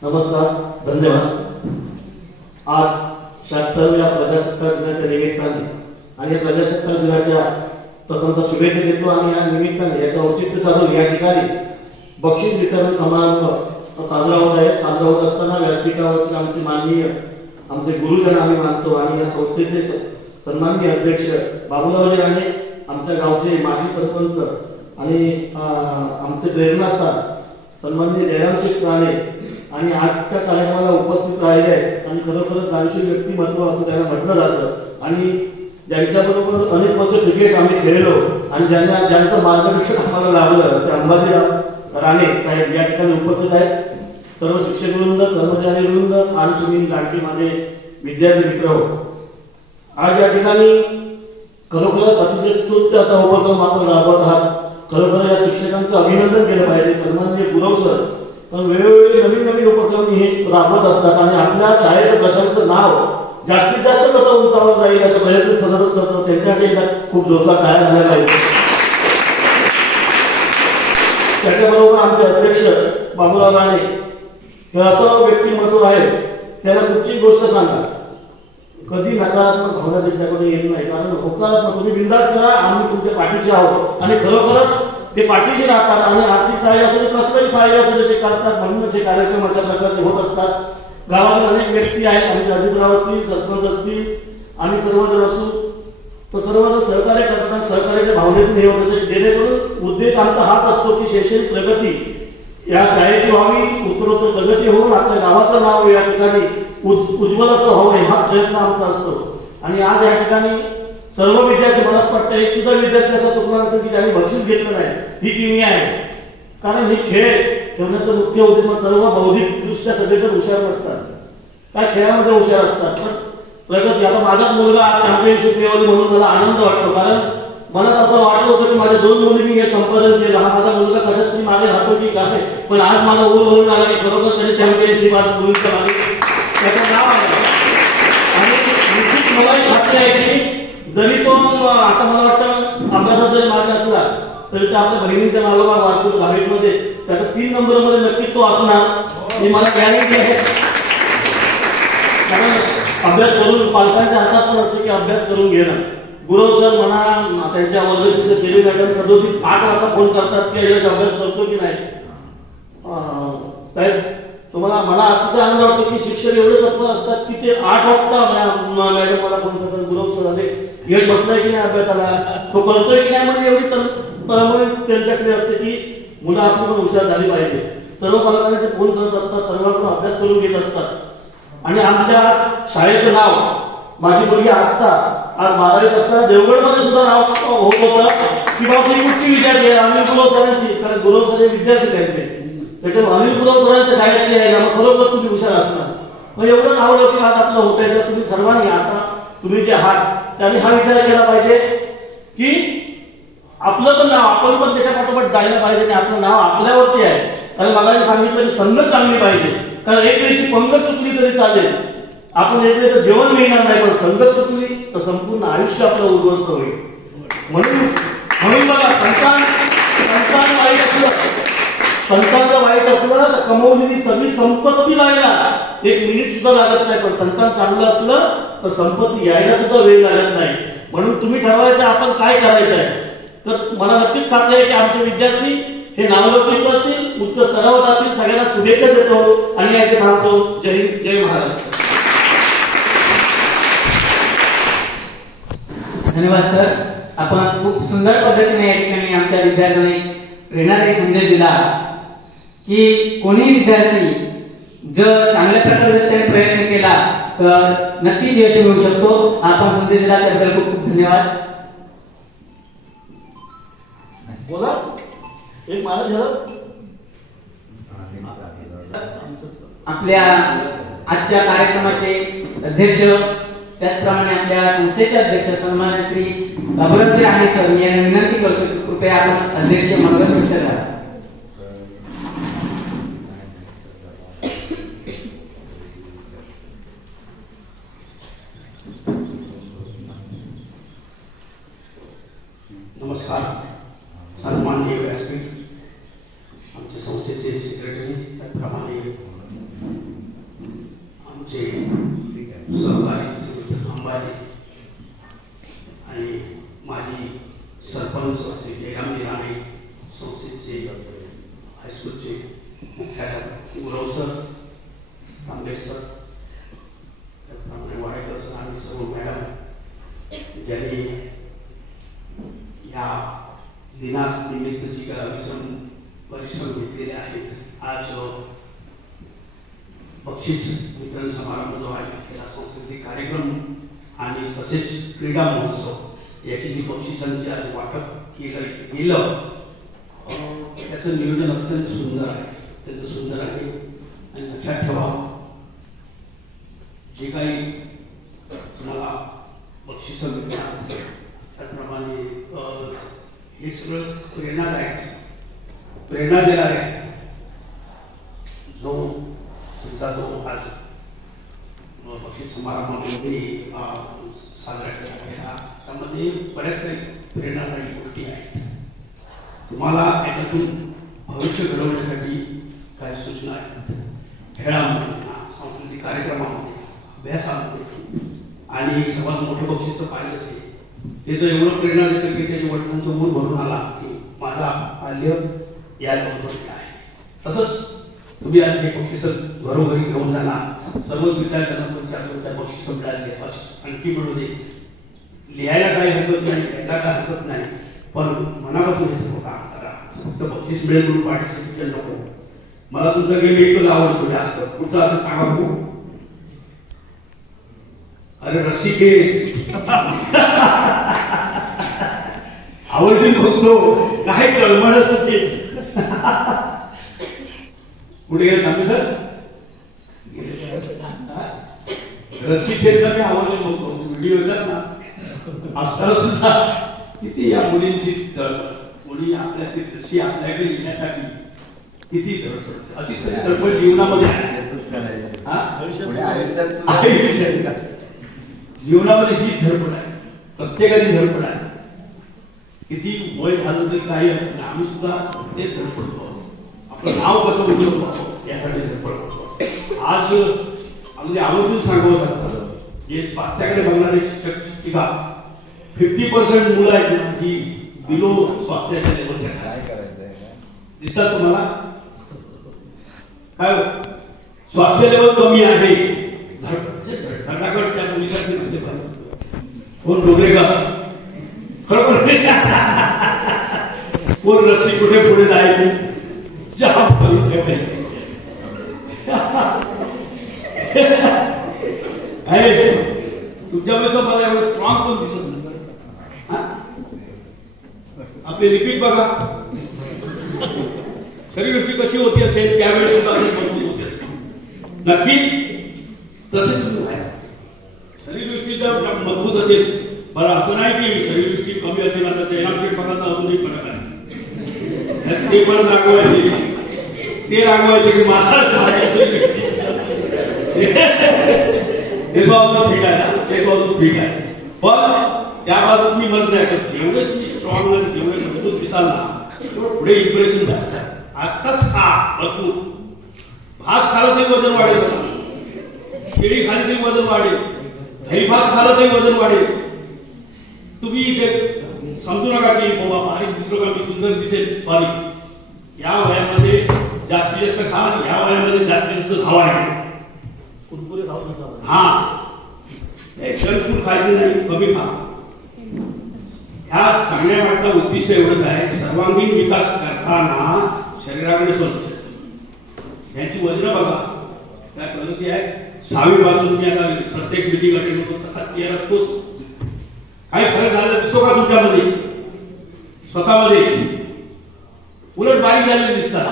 नमस्कार, धन्यवाद. आज 76व्या प्रजासत्ताक दिनाच्या निमित्ताने आणि प्रजासत्ताक दिनाच्या प्रथमतः शुभेच्छा देतो आणि या निमित्ताने याचं औचित्य साधून या ठिकाणी बक्षीस वितरण समारंभ साजरा होत आहे. साजरा होत असताना व्यासपीठावरती आमचे माननीय आमचे गुरुजन आम्ही मानतो आणि या संस्थेचे सन्माननीय अध्यक्ष बाबूरावजी राणे, आमच्या गावचे माजी सरपंच आणि आमचे प्रेरणास्थान सन्माननीय जयराम शेठ राणे आणि आजच्या कार्यक्रमाला उपस्थित राहिले आहेत आणि खरोखरच दानशील व्यक्तिमत्व असं त्यांना म्हटलं जातं आणि ज्यांच्याबरोबर अनेक वर्ष क्रिकेट आम्ही खेळलो आणि ज्यांचं मार्गदर्शन आम्हाला लाभलं असे अंबाजी राणे साहेब या ठिकाणी उपस्थित आहेत. सर्व शिक्षक वृंद, कर्मचारी वृंद आणि तुम्ही लाडके माझे विद्यार्थी मित्र हो, आज या ठिकाणी खरोखरच अतिशय स्तुत्य असा उपक्रम आपण राबवत आहात. खरोखर या शिक्षकांचं अभिनंदन केलं पाहिजे. सन्माननीय गुरव सर पण वेळोवेळी नवीन नवीन उपक्रम हे राबवत असतात आणि आपल्या शाळेच्या प्रशासनाचं नाव जास्तीत जास्त कसं उंचावर जाईल याचा प्रयत्न सतत करतात. त्यांच्याकडे खूप जोरदार टाळ्या झाल्या पाहिजे. त्याच्याबरोबर आमचे अध्यक्ष बाबूराव राणे हे असं व्यक्तिमत्व आहे, त्याला कुठची गोष्ट सांगा कधी नकारात्मक भावना त्यांच्याकडे येत नाही. कारण होकारात्मक तुम्ही बिंदास करा, आम्ही तुमच्या पाठीशी आहोत आणि खरोखरच ते पाठीशी राहतात आणि आर्थिक सहाय्य असू दे कसलंही सहाय्य असू दे ते करतात. म्हणूनच हे कार्यक्रम अशा प्रकारचे होत असतात. गावातील अनेक व्यक्ती आहेत, आमचे अजितराव असतील, सरपंच असतील, आम्ही सर्वजण असू तर सर्वजण सहकार्य करतात आणि सहकार्याच्या भावनेतून हे होत असेल. जेणेकरून उद्देश आमचा हाच असतो की शैक्षणिक प्रगती या शाळेची व्हावी, उत्तरोत्तर प्रगती होऊन आपल्या गावाचं नाव या ठिकाणी उज्ज्वल असं व्हावं हा प्रयत्न आमचा असतो. आणि आज या ठिकाणी सर्व विद्यार्थी, मला असं वाटतं एक सुद्धा विद्यार्थी असा चुकला नसेल की त्यांनी बक्षीस घेतलं नाही. ही किमया आहे. कारण हे खेळ ठेवण्याचं मुख्य उद्देश सर्व बौद्धिकदृष्ट्या सगळेजण हुशार नसतात, काय खेळामध्ये हुशार असतात. पण प्रगती, आता माझाच मुलगा आज चॅम्पियनशिप लेवल म्हणून मला आनंद वाटतो. कारण मला असं वाटलं होतं की माझ्या 2 मुली मी हे संपादन केलं, हा माझा मुलगा कशात तरी मागे राहतो की काय, पण आज मला ऊर भरून आला की खरोखर त्याने चॅम्पियनशिप आज मुलींच्या मागे त्याचं नाव आलं. आणि निश्चित मला एक वाटतं आहे की जरी तो आता मला वाटतं अभ्यासात जरी मागे असला तरी ते आपल्या बहिणीच्या नावाला वार्षिक मध्ये त्याचा 3 नंबरमध्ये नक्कीच तो असणार ही मला गॅरंटी आहे. कारण अभ्यास करून पालकांच्या हातात पण असते की अभ्यास करून घेणं. गुरव सर म्हणा, त्यांच्या वर्ग शिक्षक केली मॅडम 37-8 वाजता फोन करतात की यश अभ्यास करतो की नाही. साहेब तुम्हाला मला अतिशय आनंद वाटतो की शिक्षक एवढे तत्पर असतात की ते 8 वाजता मॅडम मला फोन करतात, गुरव सर आले, यश बसलाय की नाही अभ्यासाला, तो करतोय की नाही. म्हणजे एवढी तळमळ त्यांच्याकडे असते की मुलं आपली पण हुशार झाली पाहिजे. सर्व पालकांना ते फोन करत असतात, सर्वांकडून अभ्यास करून घेत असतात. आणि आमच्या शाळेचं नाव माझी मुलगी आस्था आज 12वीत असताना देवगडमध्ये सुद्धा नाव होत होतं की बाबा ती कुठची विद्यार्थी आहे अनिल गुरव सरांची. कारण गुरव सर हे विद्यार्थी त्यांचे, त्याच्यामुळे अनिल गुरव सरांच्या शाळेतली आहे ना, मग खरोखर तुम्ही हुशार असणार. मग एवढं नाव लौकिक आज आपलं होत आहे. तर तुम्ही सर्वांनी आता तुम्ही जे आहात त्यांनी हा विचार केला पाहिजे की आपलं पण नाव आपण पण त्याच्या पाठोपाठ जायला पाहिजे आणि आपलं नाव आपल्यावरती आहे. कारण मला सांगितलं की संगत चांगली पाहिजे. कारण एक वेळची पंगत चुकली तरी चालेल, आपण एक वेळेचं जेवण मिळणार नाही, पण संगत चुकली तर संपूर्ण आयुष्य आपलं उद्ध्वस्त होईल. म्हणून बघा संतान वाईट असलं, संतांचं वाईट असलं तर कमवलेली सगळी संपत्ती जायला 1 मिनिट सुद्धा लागत नाही. पण संतान चांगलं असलं तर संपत्ती यायला सुद्धा वेळ लागत नाही. म्हणून तुम्ही ठरवायचं आपण काय करायचं आहे. तर मला नक्कीच खात्री आहे की आमचे विद्यार्थी हे नावलौकिक करतील, उच्च स्तरावर जातील. सगळ्यांना शुभेच्छा देतो आणि याचे थांबतो. जय हिंद, जय महाराष्ट्र. धन्यवाद सर. आपण खूप सुंदर पद्धतीने या ठिकाणी आमच्या विद्यार्थ्यांनी प्रेरणादायी संदेश दिला की कोणी विद्यार्थी जर चांगल्या प्रकारे त्याने प्रयत्न केला तर नक्कीच यश मिळू शकतो. आपण संदेश दिला त्याबद्दल खूप खूप धन्यवाद. बोला एक मला झालं. आपल्या आजच्या कार्यक्रमाचे अध्यक्ष त्याचप्रमाणे आपल्या संस्थेचे अध्यक्ष सन्मान्य श्री बाबूराव राणे सर यांना विनंती करतो की कृपया आपण अध्यक्ष मंगल करा. सेक्रेटरी त्याप्रमाणे आमचे सहकारी अंबाजी आणि माजी सरपंच श्री जयराम राणे, संस्थेचे हायस्कूलचे मुख्याध्यापक गुरव सर, तांबे सर, त्याप्रमाणे वाडेकर सर आणि सर्व मॅडम ज्यांनी या दिनानिमित्त जी परिश्रम घेतलेले आहेत. आज बक्षीस वितरण समारंभ जो आहे त्याला सांस्कृतिक कार्यक्रम आणि तसेच क्रीडा महोत्सव याची जी बक्षिसांची आज वाटप गेलं त्याचं नियोजन अत्यंत सुंदर आहे आणि लक्षात ठेवा जे काही तुम्हाला बक्षिसं मिळतात त्याप्रमाणे हे सगळं प्रेरणा देणारे आहेत. जो तुमचा जो आज बक्षीस समारंभामध्ये साजरा केला गेला त्यामध्ये बऱ्याच काही प्रेरणादायी गोष्टी आहेत. तुम्हाला याच्यातून भविष्य घडवण्यासाठी काही सूचना आहेत. खेळामध्ये, सांस्कृतिक कार्यक्रमामध्ये, अभ्यासामध्ये आणि सर्वात मोठं बक्षीस तर पाहिलंच आहे. ते तर एवढं प्रेरणा देतं की त्याच्या वडिलांचं मूल भरून आला की माझा बाल्य या बरोबर आहे. तसंच तुम्ही आज हे बक्षीस घरोघरी घेऊन जाणार. सर्वच विद्यार्थ्यांना दोन-चार बक्षीस मिळाले, आणखी मिळू दे. लिहायला काही हरकत नाही, लिहायला काय हरकत नाही, पण मनापासून हे सर्व काम करा. फक्त बक्षीस मिळेल म्हणून पार्टिसिपेशन नको. मला तुमचा गेम एकच आवडतो जास्त. पुढचं असं सांगा बघू. अरे रसिकेत आवडील बघतो काय कळमळत होते. पुढे गेले थांबे सर. रसिकेत मी आवडले बघतो. व्हिडिओ येतात ना असताना सुद्धा किती या मुलींची मुली आपल्या तशी आपल्याकडे येण्यासाठी किती धडपड, अशी सगळी धडपड जीवनामध्ये जीवनामध्ये ही धडपड आहे. प्रत्येकाची धडपड आहे. किती वय झालं तरी काही आम्ही सुद्धा ते धडपडतो. आपलं नाव कसं उठवतो यासाठी धडपड करतो. आज अगदी आवर्जून सांगावं लागतं जे स्वास्थ्याकडे बघणारे शिक्षक शिक्षिका 50% मुलं आहेत ना ही बिलो स्वास्थ्याच्या लेवलच्या दिसतात तुम्हाला. काय स्वास्थ्य लेवल कमी आहे धडाकड त्या मुलीसाठी नसते पाहिजे. कोण डोबे का खरोखर कोण रस्सी कुठे पुढे जायची चहा तुमच्यापेक्षा मला एवढं स्ट्रॉंग पण दिसत नाही. आपली रिपीट बघा. खरी गोष्टी कशी होती असेल त्यावेळेस सुद्धा मजबूत होती असते नक्कीच. तसे तुम्ही शरीरदृष्टी जर मजबूत असेल बरं असं नाही की शरीरदृष्टी कमी असेल. आता जयरामशेठ बघा तर अजूनही फरक आहे. ते पण रागवायचे ते रागवायचे की माझा हे तो अजून ठीक आहे ना ते तो अजून ठीक आहे. पण त्या बाबतीत मी म्हणत नाही की जेवढे तुम्ही स्ट्रॉंग आणि जेवढे मजबूत दिसाल ना तेवढं पुढे इम्प्रेशन जास्त आहे. आत्ताच खा भरपूर. भात खाला तरी वजन वाढेल, केळी खाली तरी वजन वाढेल, दही भात खाला तरी वजन वाढेल. तुम्ही इथे समजू नका की बाबा बारीक दिसलो का मी सुंदर दिसेल. सॉरी, या वयामध्ये जास्तीत जास्त खा, या वयामध्ये जास्तीत जास्त धावा आहे. कुरकुरे खाऊ नका. हा जंक फूड खायचं नाही, कमी खा. ह्या सांगण्या मागचा उद्दिष्ट एवढंच आहे सर्वांगीण विकास करताना शरीराकडे स्वच्छ यांची वजन बघा. काय पद्धती आहे 6वी पासून मी आता प्रत्येक मिटिंग अटेंड होतो तसा केला तोच. काही फरक झाला दिसतो का तुमच्यामध्ये स्वतःमध्ये? उलट बारीक झालेले दिसतात.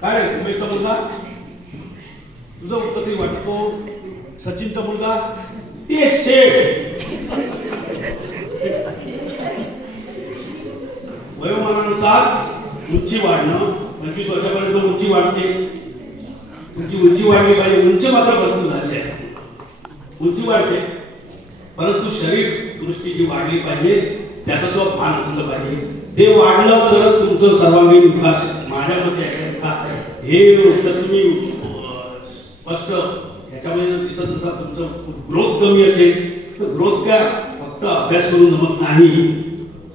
काय रे उमेशचा मुलगा तुझं तरी वाटतो, सचिनचा मुलगा तेच शेठ. वयोमानानुसार उंची वाढणं 25 वर्षापर्यंत उंची वाढते. तुमची उंची वाढली पाहिजे. उंची मात्र भरपूर झाली आहे, उंची वाढते, परंतु शरीर दृष्टी जी वाढली पाहिजे त्याचं सुद्धा भान असलं पाहिजे. ते वाढलं तर तुमचं सर्वांगीण विकास माझ्या मते आहे. हे जर तुम्ही स्पष्ट ह्याच्यामध्ये जर दिसत नसा तुमचं ग्रोथ कमी असेल तर ग्रोथ काय फक्त अभ्यास करून जमत नाही,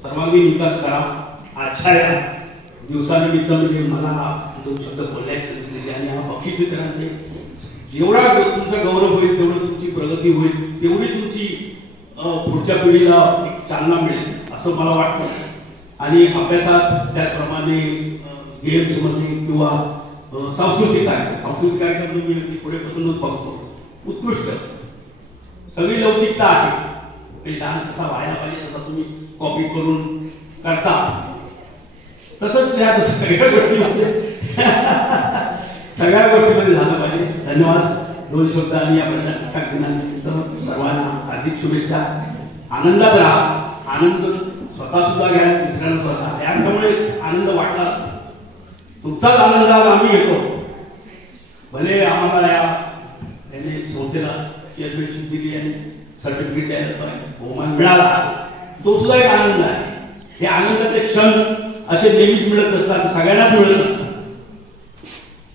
सर्वांगीण विकास करा. आजच्या या दिवसानिमित्त म्हणजे मला 2 शब्द बोलायचे सांगितले आणि हा बक्षीस वितरणाचे जेवढा तुमचा गौरव होईल तेवढं तुमची प्रगती होईल, तेवढी तुमची पुढच्या पिढीला एक चालना मिळेल असं मला वाटतं. आणि अभ्यासात त्याचप्रमाणे गेम्समध्ये किंवा सांस्कृतिक कार्यक्रम मी पुढेपासूनच बघतो उत्कृष्ट सगळी लवचिकता आहे. डान्स कसा व्हायला पाहिजे तसा तुम्ही कॉपी करून करता तसंच या सगळ्या गोष्टीमध्ये झालं पाहिजे. धन्यवाद. 2 शब्द आणि या प्रजासत्ताक दिनानिमित्त सर्वांना हार्दिक शुभेच्छा. आनंदात राहा. आनंद स्वतः सुद्धा घ्या, दुसऱ्यांना स्वतः यामुळे आनंद वाटला. तुमचाच आनंद आम्ही घेतो. भले आम्हाला यांनी संस्थेला चेअरमॅनशिप दिली आणि सर्टिफिकेट द्यायला बहुमान मिळाला, तो सुद्धा एक आनंद आहे. हे आनंदाचे क्षण असे नेहमीच मिळत नसतात, सगळ्यांनाच मिळत नसतात.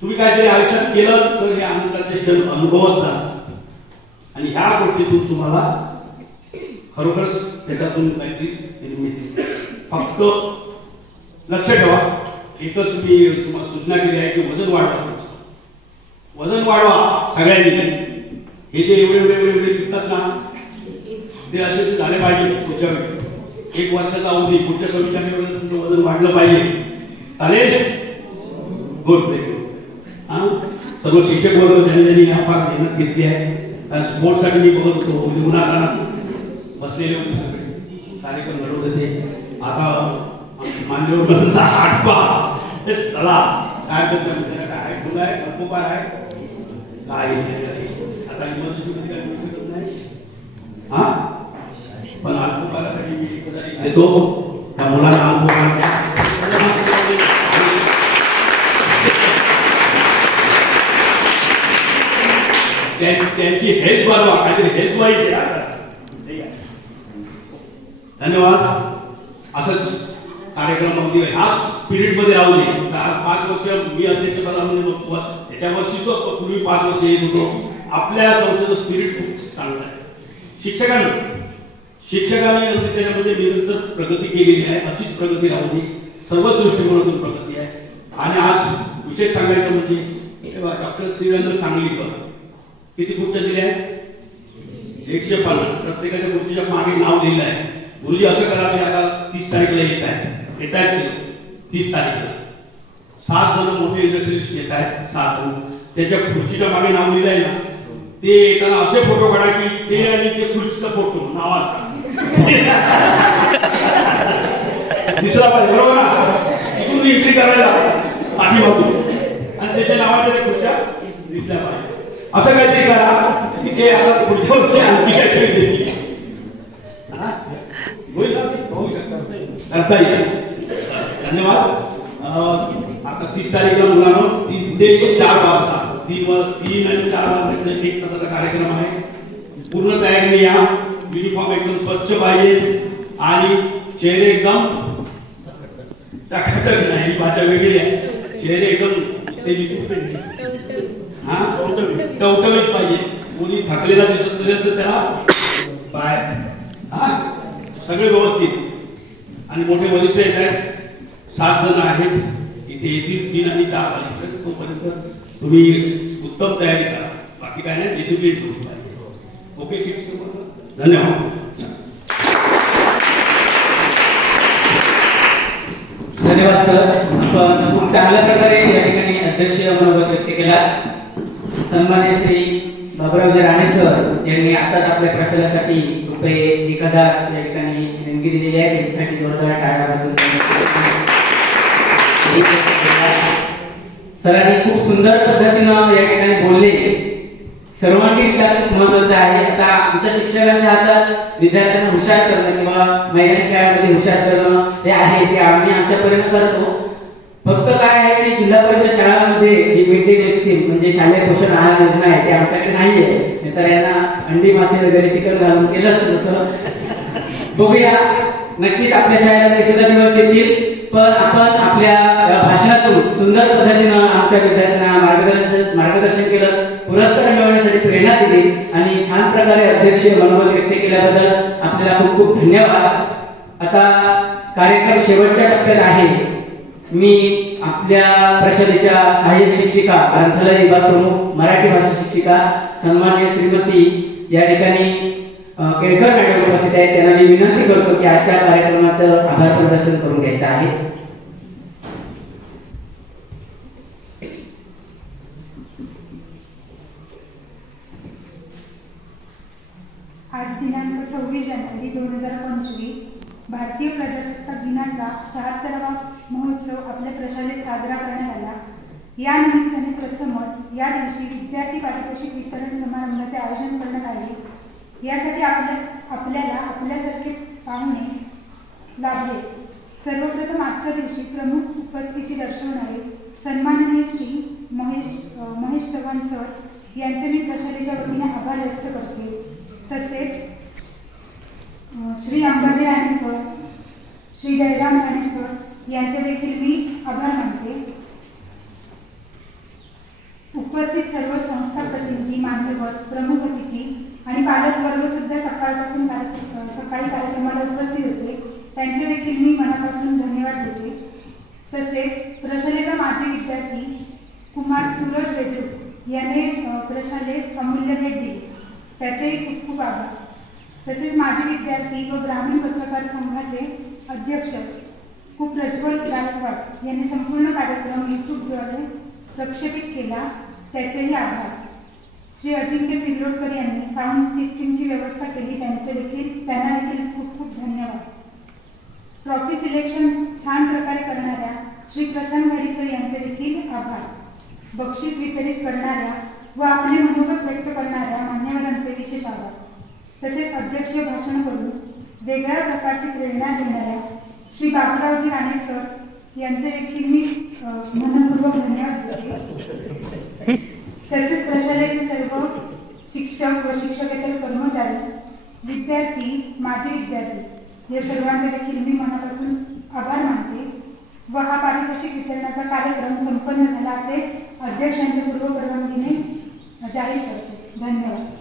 तुम्ही काहीतरी आयुष्यात केलं तर हे आनंदाचे क्षण अनुभवत राहतात आणि ह्या गोष्टीतून तुम्हाला खरोखरच त्याच्यातून काहीतरी निर्मिती. फक्त लक्ष ठेवा, एकच मी तुम्हाला सूचना केली आहे की वजन वाढवा. वजन वाढवा सगळ्यांनी. हे जे एवढे दिसतात ना ते असे झाले पाहिजे. पुढच्या वेळी 1 वर्षाचा अवधी पुढच्या 26 तारखेपर्यंत तुमचं वजन वाढलं पाहिजे. चालेल? गुड. सर्व शिक्षक वर्ग त्यांनी फार मेहनत घेतली आहे. कारण स्पोर्ट्ससाठी मी बघत होतो उन्हाळ्यात बसलेले होते, सगळे कार्यक्रम घडवत होते. आता मान्यवर आठवा चला काय करतो काय फुलं आहे कर्पोपार आहे काय आता इमर्जन्सी काय करू शकत नाही. हा पण अल्पोपारासाठी मी एकदा घेतो त्या मुलांना अल्पोपार त्यांची हेल्थ बनवा, काहीतरी हेल्थ वाईट. धन्यवाद. असंच कार्यक्रम अगदी ह्याच स्पिरिट मध्ये राहू नये. 5 वर्ष मी अध्यक्षपदामध्ये बघतो, त्याच्यावर पूर्वी 5 वर्ष येत होतो. आपल्या संस्थेचं स्पिरिट खूप चांगलं आहे. शिक्षकांनी त्याच्यामध्ये निरंतर प्रगती केलेली आहे. अशीच प्रगती राहू नये. सर्व दृष्टिकोनातून प्रगती आहे. आणि आज विशेष सांगायचं म्हणजे डॉक्टर श्रीरंग सांगलीकर किती खुर्च्या दिल्या आहेत? 150. प्रत्येकाच्या खुर्चीच्या मागे नाव लिहिलं आहे. गुरुजी असं करा की आता 30 तारीखला येत आहेत 30 तारीखला 7 जण मोठे इंडस्ट्रियलिस्ट येत आहेत. 7 जण त्याच्या खुर्चीच्या मागे नाव लिहिलं आहे ना, ते येताना असे फोटो काढा की ते आणि ते खुर्चीचा फोटो नावाचा दिसला पाहिजे. बरोबर ना? इथून एंट्री करायला पाठीमागून आणि त्याच्या नावाच्या खुर्च्या दिसल्या पाहिजे. असं काहीतरी करा की ते आता पुढच्या वर्षी आणखी काहीतरी देतील. करता येईल. धन्यवाद. आता 30 तारीखला मुलांना 3 ते 4 वाजता 3 आणि 4 वाजता 1 तासाचा कार्यक्रम आहे. पूर्ण तयारीने या. युनिफॉर्म एकदम स्वच्छ पाहिजे आणि चेहरे एकदम टकटक नाही, भाषा वेगळी आहे. चेहरे एकदम टवटवीत पाहिजे. कोणी थकलेला दिसत असेल तर त्याला बाय सगळे व्यवस्थित. आणि मोठे वरिष्ठ येत आहेत, 7 जण आहेत इथे येतील 3 आणि 4 वाजेपर्यंत. तोपर्यंत तुम्ही उत्तम तयारी करा. बाकी काय नाही, डिसिप्लिन ठेवली पाहिजे. ओके शिक्षक, धन्यवाद. धन्यवाद सर. आपण खूप चांगल्या प्रकारे या ठिकाणी अध्यक्षीय मनोभाव व्यक्त केला. सन्मान्य श्री बाबुरावजी राणे सर यांनी आताच आपल्या प्रशासनासाठी ₹1000 या ठिकाणी देणगी दिलेली आहे. त्यांच्यासाठी जोरदार टाळ्या वाजवून सरांनी खूप सुंदर पद्धतीनं या ठिकाणी बोलले. सर्वांगीण विकास महत्वाचा आहे. आता आमच्या शिक्षकांच्या हातात विद्यार्थ्यांना हुशार करणं किंवा मैदानी खेळामध्ये हुशार करणं हे आहे, ते आम्ही आमच्यापर्यंत करतो. फक्त काय आहे की जिल्हा परिषद शाळांमध्ये जी मिड डे मील स्कीम म्हणजे शालेय पोषण आहार योजना आहे ते आमच्याकडे नाहीये. तर यांना अंडी मासे वगैरे चिकन घालून केलं असतं. बघूया नक्कीच आपल्या शाळेला ते सुद्धा दिवस येतील, पण आपण आपल्या भाषणातून सुंदर पद्धतीनं आमच्या विद्यार्थ्यांना मार्गदर्शन केलं, पुरस्कार मिळवण्यासाठी प्रेरणा दिली आणि छान प्रकारे अध्यक्ष मनोगत व्यक्त केल्याबद्दल आपल्याला खूप खूप धन्यवाद. आता कार्यक्रम शेवटच्या टप्प्यात आहे. मी आपल्या प्रशालेच्या सहाय्यक शिक्षिका, ग्रंथालय विभाग प्रमुख, मराठी भाषा शिक्षिका सन्माननीय श्रीमती या ठिकाणी केळकर मॅडम उपस्थित आहेत, त्यांना मी विनंती करतो की आजच्या कार्यक्रमाचं आभार प्रदर्शन करून घ्यायचं आहे. आज दिनांक 26 जानेवारी 2025 भारतीय प्रजासत्ताक दिनाचा 76वा महोत्सव आपल्या प्रशालेत साजरा करण्यात आला. या निमित्ताने प्रथमच या दिवशी विद्यार्थी पारितोषिक वितरण समारंभाचे आयोजन करण्यात आले. यासाठी आपल्याला आपल्यासारखे पाहुणे लाभले. सर्वप्रथम आजच्या दिवशी प्रमुख उपस्थिती दर्शवणारे सन्माननीय श्री महेश चव्हाण सर यांचे मी प्रशालेच्या वतीने आभार व्यक्त करते. तसेच श्री अंबाजी राणे सर, श्री जयराम राणे सर यांचे देखील मी आभार मानते. उपस्थित सर्व संस्था प्रतिनिधी, मान्यवर, प्रमुख अतिथी आणि पालक वर्ग सुद्धा सकाळी कार्यक्रमाला उपस्थित होते. त्यांचे देखील मी मनापासून धन्यवाद देते. तसेच प्रशालेचा माजी विद्यार्थी कुमार सूरज बेदू याने प्रशालेस अमूल्य भेट दिली, त्याचेही खूप खूप आभार. तसेच माजी विद्यार्थी व ग्रामीण पत्रकार संघाचे अध्यक्ष खूप प्रज्वल गायकवाड यांनी संपूर्ण कार्यक्रम यूट्यूबद्वारे प्रक्षेपित केला, त्याचेही आभार. श्री अजिंक्य तिरोडकर यांनी साऊंड सिस्टीमची व्यवस्था केली, त्यांना देखील खूप खूप धन्यवाद. ट्रॉफी सिलेक्शन छान प्रकारे करणाऱ्या श्री प्रशांत घाडी सर यांचे देखील आभार. बक्षीस वितरित करणाऱ्या व आपले मनोगत व्यक्त करणाऱ्या मान्यवरांचे विशेष आभार. तसेच अध्यक्ष भाषण करून वेगळ्या प्रकारची प्रेरणा देणाऱ्या श्री बाबूरावजी राणे सर यांचे देखील मी मनपूर्वक धन्यवाद देते. तसेच प्रशालेचे सर्व शिक्षक व शिक्षकेतर कर्मचारी, विद्यार्थी, माजी विद्यार्थी या सर्वांचे देखील मी मनापासून आभार मानते व हा पारितोषिक वितरणाचा कार्यक्रम संपन्न झाला असे अध्यक्षांच्या पूर्व परवानगीने जाहीर करते. धन्यवाद.